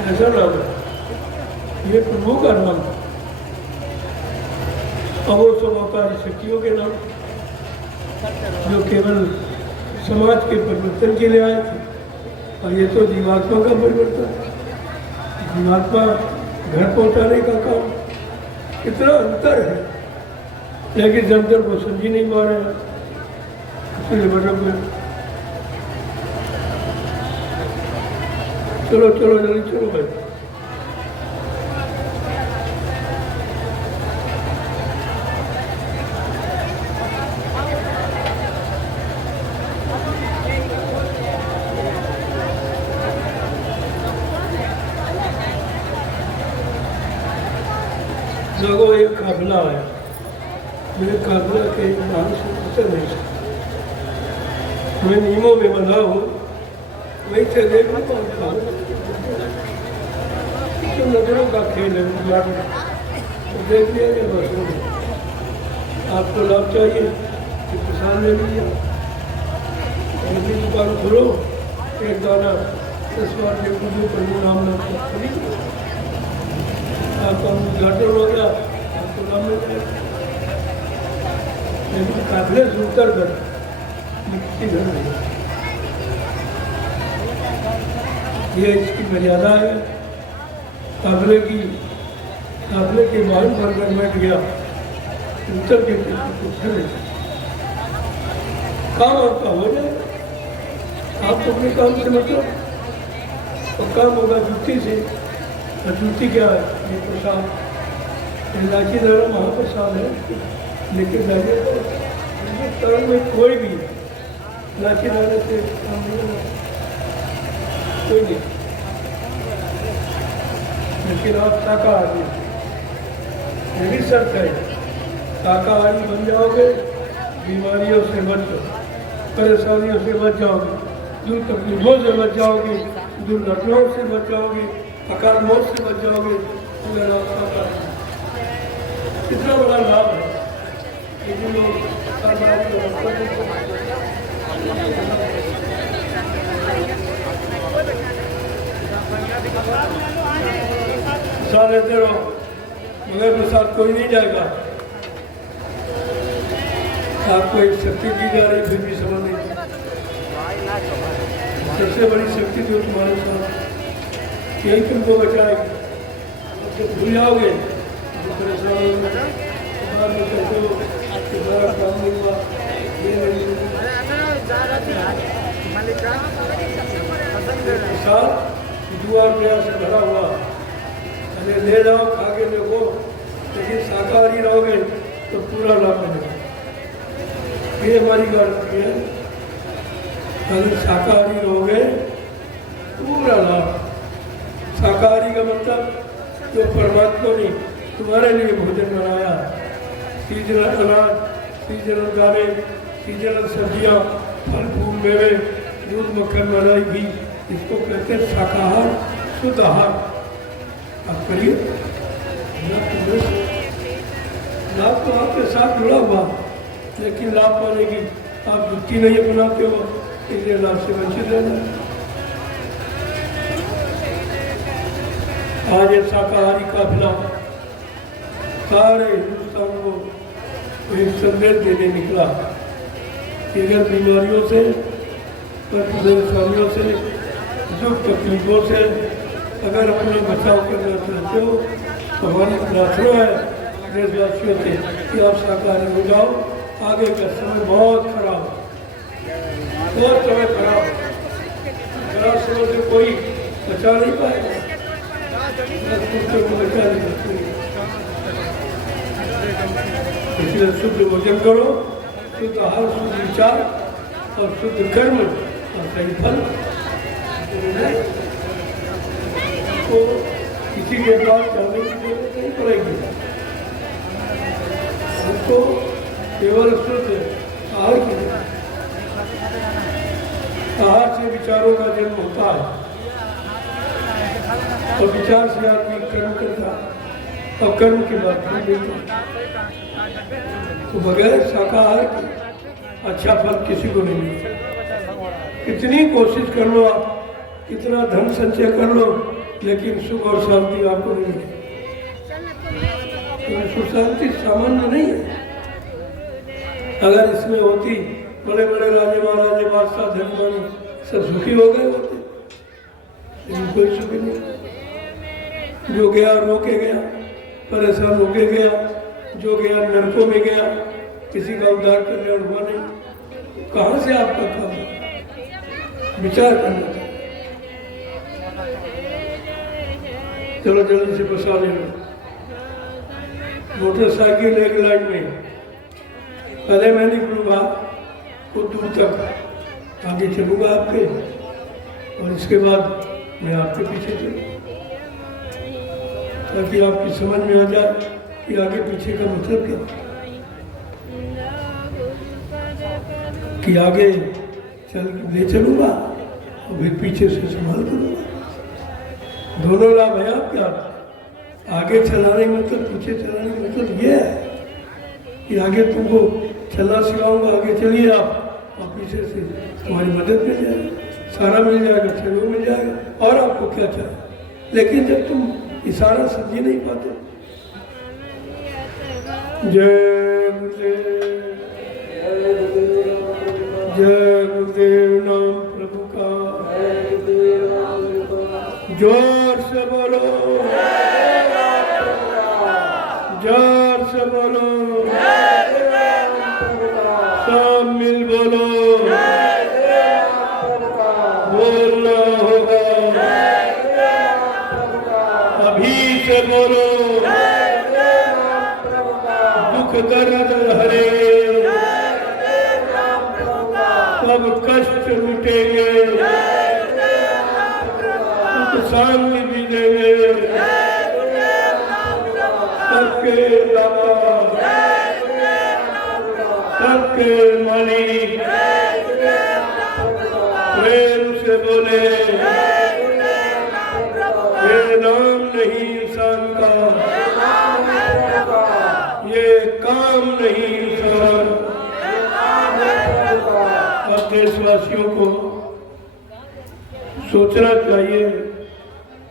ऐसा नाम है, ये प्रभु का नाम है। अवोसमतारी शक्तियों के नाम जो केवल समाज के परिवर्तन के लिए आए थे, और ये तो जीवात्मा का परिवर्तन है। जीवात्मा घर पहुंचाने का काम, कितना अंतर है, लेकिन जनता को समझी नहीं पा रहे हैं, इसलिए मतलब चलो चलो जल्दी चलो भाई। लोगों एक काफिला आया, मेरे काफिला के नाम से उतर नहीं सकता, मैं नियमों में बंधा हूँ, वही से देख लो तो नजरों का खेल है, तो देख लिया या बस हो गया। आपको लाभ चाहिए कि किसान ले लीजिए, अपनी दुकान खोलो, एक दाना 10 बार के कुछ परिणाम खरीद, आपका उद्घाटन हो गया, आपको नाम मिल गया। लेकिन काफिले से उतर कर किसी घर नहीं, ये इसकी मर्यादा है। काफिले के वाहन पर अगर बैठ गया, उतर के कुछ नहीं, काम आपका हो जाएगा। आप अपने काम से मतलब, और काम होगा जुत्ती से, और जुत्ती क्या है, ये प्रसाद, इलायची दाना महाप्रसाद है, लेकिन हिंदुस्तान में कोई भी इलायची दाने से काम नहीं होगा, कोई नहीं। लेकिन आप शाकाहारी, मेरी शर्त है, शाकाहारी बन जाओगे, बीमारियों से बचो, परेशानियों से बच जाओगे, दूर तकलीफों से बच जाओगे, दुर्घटनाओं से बच जाओगे, अकाल मौत से बच जाओगे। अगर आप शाकाहारी, कितना बड़ा लाभ है। प्रसाद लेते रहो, मगर प्रसाद कोई नहीं जाएगा। आपको एक शक्ति दी जा रही, फिर भी समझ नहीं। सबसे बड़ी शक्ति जो तुम्हारे साथ, यही तुमको बचाएगी। तो भूल जाओगे, परेशान होगा, कैसे हो, तुम्हारा काम नहीं हुआ, ये नहीं प्रसाद दुआ प्रयास से भरा हुआ, अरे ले जाओ, खा के देखो, लेकिन शाकाहारी रहोगे तो पूरा लाभ मिलेगा। ये हमारी गारंटी है, अगर शाकाहारी रहोगे पूरा लाभ। शाकाहारी का मतलब जो परमात्मा ने तुम्हारे लिए भोजन बनाया, सीजनल अनाज, सीजनल दालें, सीजनल सब्जियाँ, फल फूल मेवे, दूध मक्खन मलाई घी, इसको कहते हैं शाकाहार, शुद्ध आहार। आप करिए, लाभ तो आपके साथ जुड़ा हुआ, लेकिन लाभ पाने की आप युक्ति नहीं अपनाते हो, इसलिए लाभ से वंचित रहना। आज ये शाकाहारी काफिला सारे हिंदुस्तान को एक संदेश देने निकला कि अगर बीमारियों से, परेशानियों से, दुख तकलीफों से अगर अपना बचाव करना चाहते हो, तो हमारी प्रार्थना है देशवासियों से कि आप शाकाहारी हो जाओ। आगे का समय बहुत खराब, बहुत समय खराब, खराब समय से कोई बचा नहीं पाएगा, बचा नहीं सकते। इसलिए शुद्ध भोजन करो, शुद्ध आहार, शुद्ध विचार और शुद्ध कर्म और सही फल। तो किसी के पास जाने की जरूरत नहीं पड़ेगी, हमको केवल शुद्ध आहार की, आहार से विचारों का जन्म होता है, और विचार से आदमी कर्म करता है, और कर्म के बाद फल मिलता है। तो बगैर शाकाहार के अच्छा फल किसी को नहीं मिलता। कितनी कोशिश कर लो आप, कितना धन संचय कर लो, लेकिन सुख और शांति आपको नहीं मिलेगी। तो विश्व शांति सामान्य नहीं है। अगर इसमें होती बड़े बड़े राजे महाराजे बादशाह धनवान सब सुखी हो गए होते, लेकिन कोई सुखी नहीं। जो गया रोके गया, परेशान होके गया, जो गया नरकों में गया, किसी का उद्धार करने और हुआ नहीं। कहाँ से आपका काम है? विचार करना चाहिए। चलो जल्दी से बसा ले लो। मोटरसाइकिल एक लाइन में, पहले मैं निकलूंगा कुछ दूर तक, आगे चलूंगा आपके, और इसके बाद मैं आपके पीछे चलूँगा, ताकि आपकी समझ में आ जाए कि आगे पीछे का मतलब क्या, कि आगे चल ले चलूँगा और फिर पीछे से संभाल करूँगा। दोनों लाभ है आपके हाथ। आगे चलाने मतलब, पीछे चलाने मतलब ये है कि आगे तुमको चलना सिखाऊंगा, आगे चलिए आप, और पीछे से तुम्हारी मदद मिल जाएगी, सारा मिल जाएगा, चलो मिल जाएगा, और आपको क्या चाहिए। लेकिन जब तुम इशारा समझ नहीं पाते। जय गुरुदेव, जय गुरुदेव नाम प्रभु का, जोर से बोलो, जोर से बोलो, सब मिल बोलो, बोलना होगा, अभी से बोलो, दुख दर्द हरे, सब कष्ट मिटेंगे, सुख शांति भी देंगे, सबके दाता, सबके मालिक, प्रेम से बोले, ये नाम नहीं इंसान का, ये काम नहीं इंसान। अब देशवासियों को सोचना चाहिए,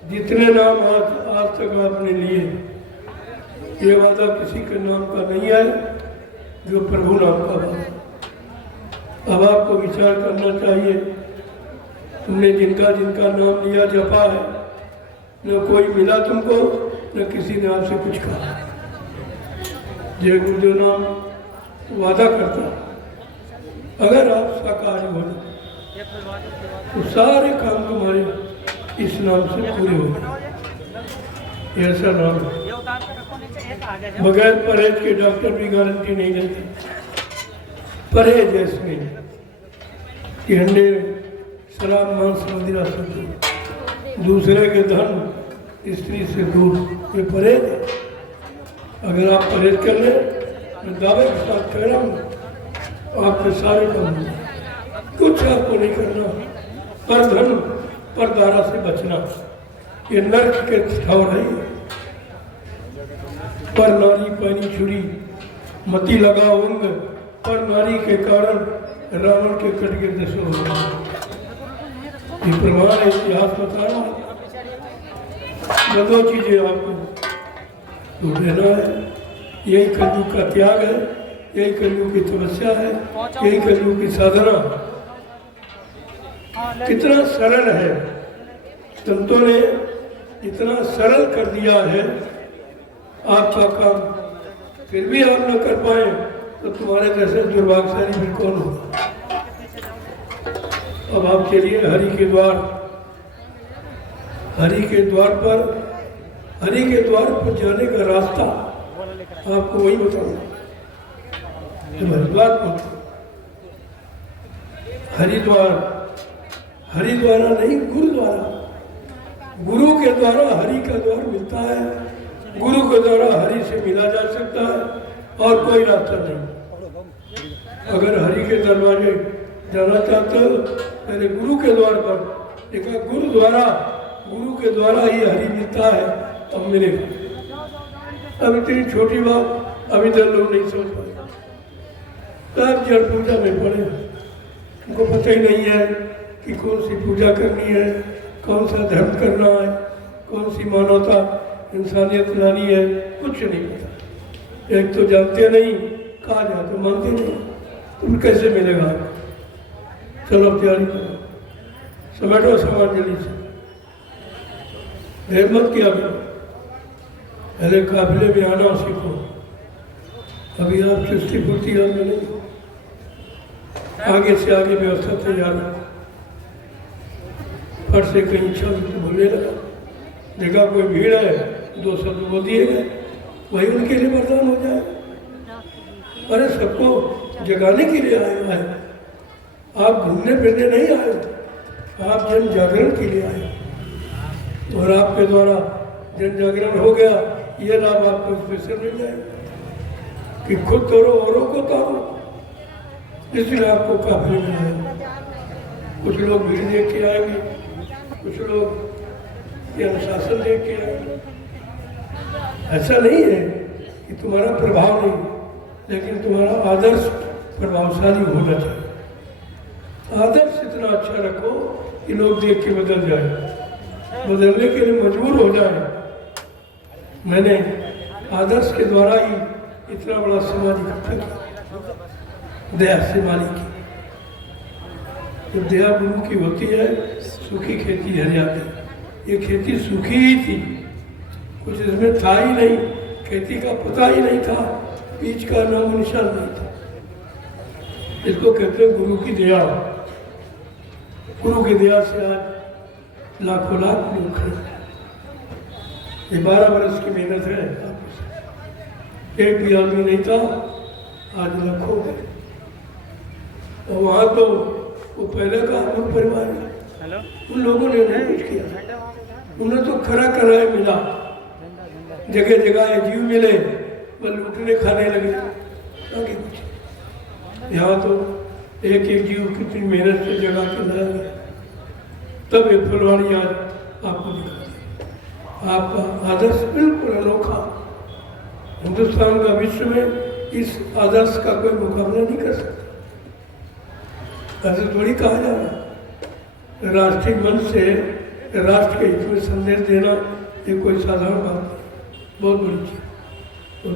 जितने नाम आज तक आपने लिए, ये वादा किसी के नाम का नहीं है जो प्रभु नाम का वादा। अब आपको विचार करना चाहिए, तुमने जिनका जिनका नाम लिया जपा है, न कोई मिला तुमको, न किसी ने आपसे कुछ कहा। जय गुरुदेव नाम वादा करता, अगर आप साकार हो तो सारे काम तुम्हारे इस नाम से पूरे हो गए। ऐसा नाम है, बगैर परहेज के डॉक्टर भी गारंटी नहीं देते। परहेज है इसमें कि अंडे शराब मांस मदिरा से, दूसरे के धन स्त्री से दूर, ये परहेज है। अगर आप परहेज कर ले, मैं दावे के साथ कह रहा हूँ, आपके सारे काम कुछ आपको नहीं करना। पर धन पर दारा से बचना, ये नर्क के ठाव रही। पर नारी पानी छुरी, मती लगा उंग, पर नारी के कारण रावण के कट के दशो हो गए। ये प्रमाण है, इतिहास बता रहा है। दो चीजें आपको ढूंढ लेना है, यही कलयुग का त्याग है, यही कलयुग की तपस्या है, यही कलयुग की साधना। कितना सरल है, संतों ने इतना सरल कर दिया है आपका काम, फिर भी आप न कर पाए तो तुम्हारे जैसे दुर्भाग्यशाली भी कौन होगा। अब आपके लिए हरि के द्वार, हरि के द्वार पर, हरि के द्वार पर जाने का रास्ता आपको वही बताऊंगा। बात मत, हरिद्वार, हरिद्वारा नहीं गुरुद्वारा, गुरु के द्वारा हरि का द्वार मिलता है, गुरु के द्वारा हरि से मिला जा सकता है और कोई रास्ता नहीं। अगर हरि के दरवाजे जाना चाहते हो, पहले गुरु के द्वार पर देखा, गुरुद्वारा, गुरु के द्वारा ही हरि मिलता है, तब मिलेगा। अब इतनी छोटी बात अभी तक लोग नहीं समझ पाए। तब जड़ पूजा में पड़े, उनको पता ही नहीं है कि कौन सी पूजा करनी है, कौन सा धर्म करना है, कौन सी मानवता इंसानियत लानी है, कुछ नहीं पता। एक तो जानते नहीं, कहा जाए तो मानते नहीं, तुम कैसे मिलेगा? चलो तैयारी करो, समेटो सामान जल्दी से, देर मत किया करो, पहले काफिले में आना सीखो। अभी आप चुस्ती फुर्ती में नहीं, आगे से आगे व्यवस्था तैयार है। फट से कहीं इच्छा बोलने लगा, देखा कोई भीड़ है, 2 शब्द बोल दिए गए, वही उनके लिए वरदान हो जाए। अरे सबको जगाने के लिए आए हैं, आप घूमने फिरने नहीं आए, आप जन जागरण के लिए आए, और आपके द्वारा जन जागरण हो गया, ये लाभ आपको इसमें से मिल जाएगा कि खुद तोड़ो औरों को तोड़ो। इसलिए आपको काफिले में आए। कुछ लोग भीड़ देख के आएंगे, कुछ लोग ये अनुशासन देख के आएंगे। ऐसा नहीं है कि तुम्हारा प्रभाव नहीं, लेकिन तुम्हारा आदर्श प्रभावशाली होना चाहिए। आदर्श इतना अच्छा रखो कि लोग देख के बदल जाए, बदलने के लिए मजबूर हो जाए। मैंने आदर्श के द्वारा ही इतना बड़ा समाज इकट्ठा किया, दया से मालिक की। तो दया गुरु की होती है, सूखी खेती हरियाली। ये खेती सूखी ही थी, कुछ इसमें था ही नहीं, खेती का पता ही नहीं था, बीज का नाम निशान नहीं था। इसको कहते हैं गुरु की दया। गुरु की दया से आज लाखों लाख लोग खड़े। ये 12 वर्ष की मेहनत है, एक भी आदमी नहीं था, आज लाखों है। और वहाँ तो वो पहले का गुरु परिवार है, उन लोगों ने नहीं कुछ किया, उन्हें तो खरा कराए मिला, जगह जगह जीव मिले, बस लूटने खाने लगे, आगे कुछ। यहाँ तो एक एक जीव कितनी मेहनत से जगह के लाया गया, तब एक फुलवाड़ी आज आपको दिखा दिया। आपका आदर्श बिल्कुल अनोखा, हिंदुस्तान का विश्व में इस आदर्श का कोई मुकाबला नहीं कर सकता। ऐसे थोड़ी कहा जा रहा, राष्ट्रीय मंच से राष्ट्र के हित में संदेश देना ये कोई साधारण बात नहीं, बहुत बड़ी चीज।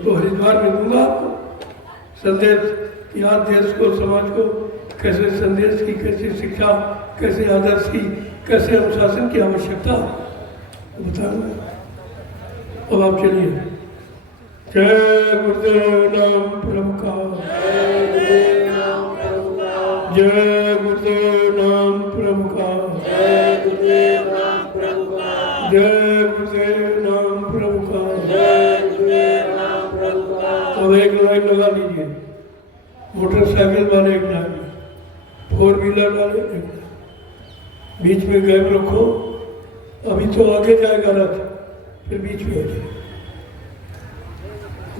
तो हरिद्वार में दूंगा आपको संदेश कि आज देश को, समाज को कैसे संदेश की, कैसे शिक्षा, कैसे आदर्श की, कैसे अनुशासन की आवश्यकता बताऊंगा। अब आप चलिए। जय गुरुदेव नाम प्रभु का, जय गुरुदेव नाम प्रभु का, जय गुरुदेव नाम प्रभु का, जय गुरुदेव नाम प्रभु का, जय गुरुदेव नाम प्रभु का। अब एक लाइन लगा लीजिए, मोटरसाइकिल वाले एक लाइन, 4 व्हीलर वाले एक लाइन, बीच में गैप रखो। अभी तो आगे जाएगा रथ, फिर बीच में हो जाए।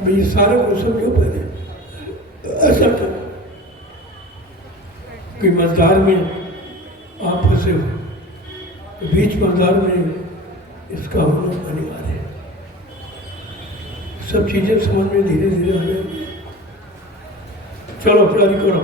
ये सारे को समझो पहले, ऐसा करो कि मझधार में आप फंसे हो, तो बीच मझधार में इसका होना अनिवार्य है। सब चीजें समझ में धीरे धीरे आ जाएंगी। चलो तैयारी करो।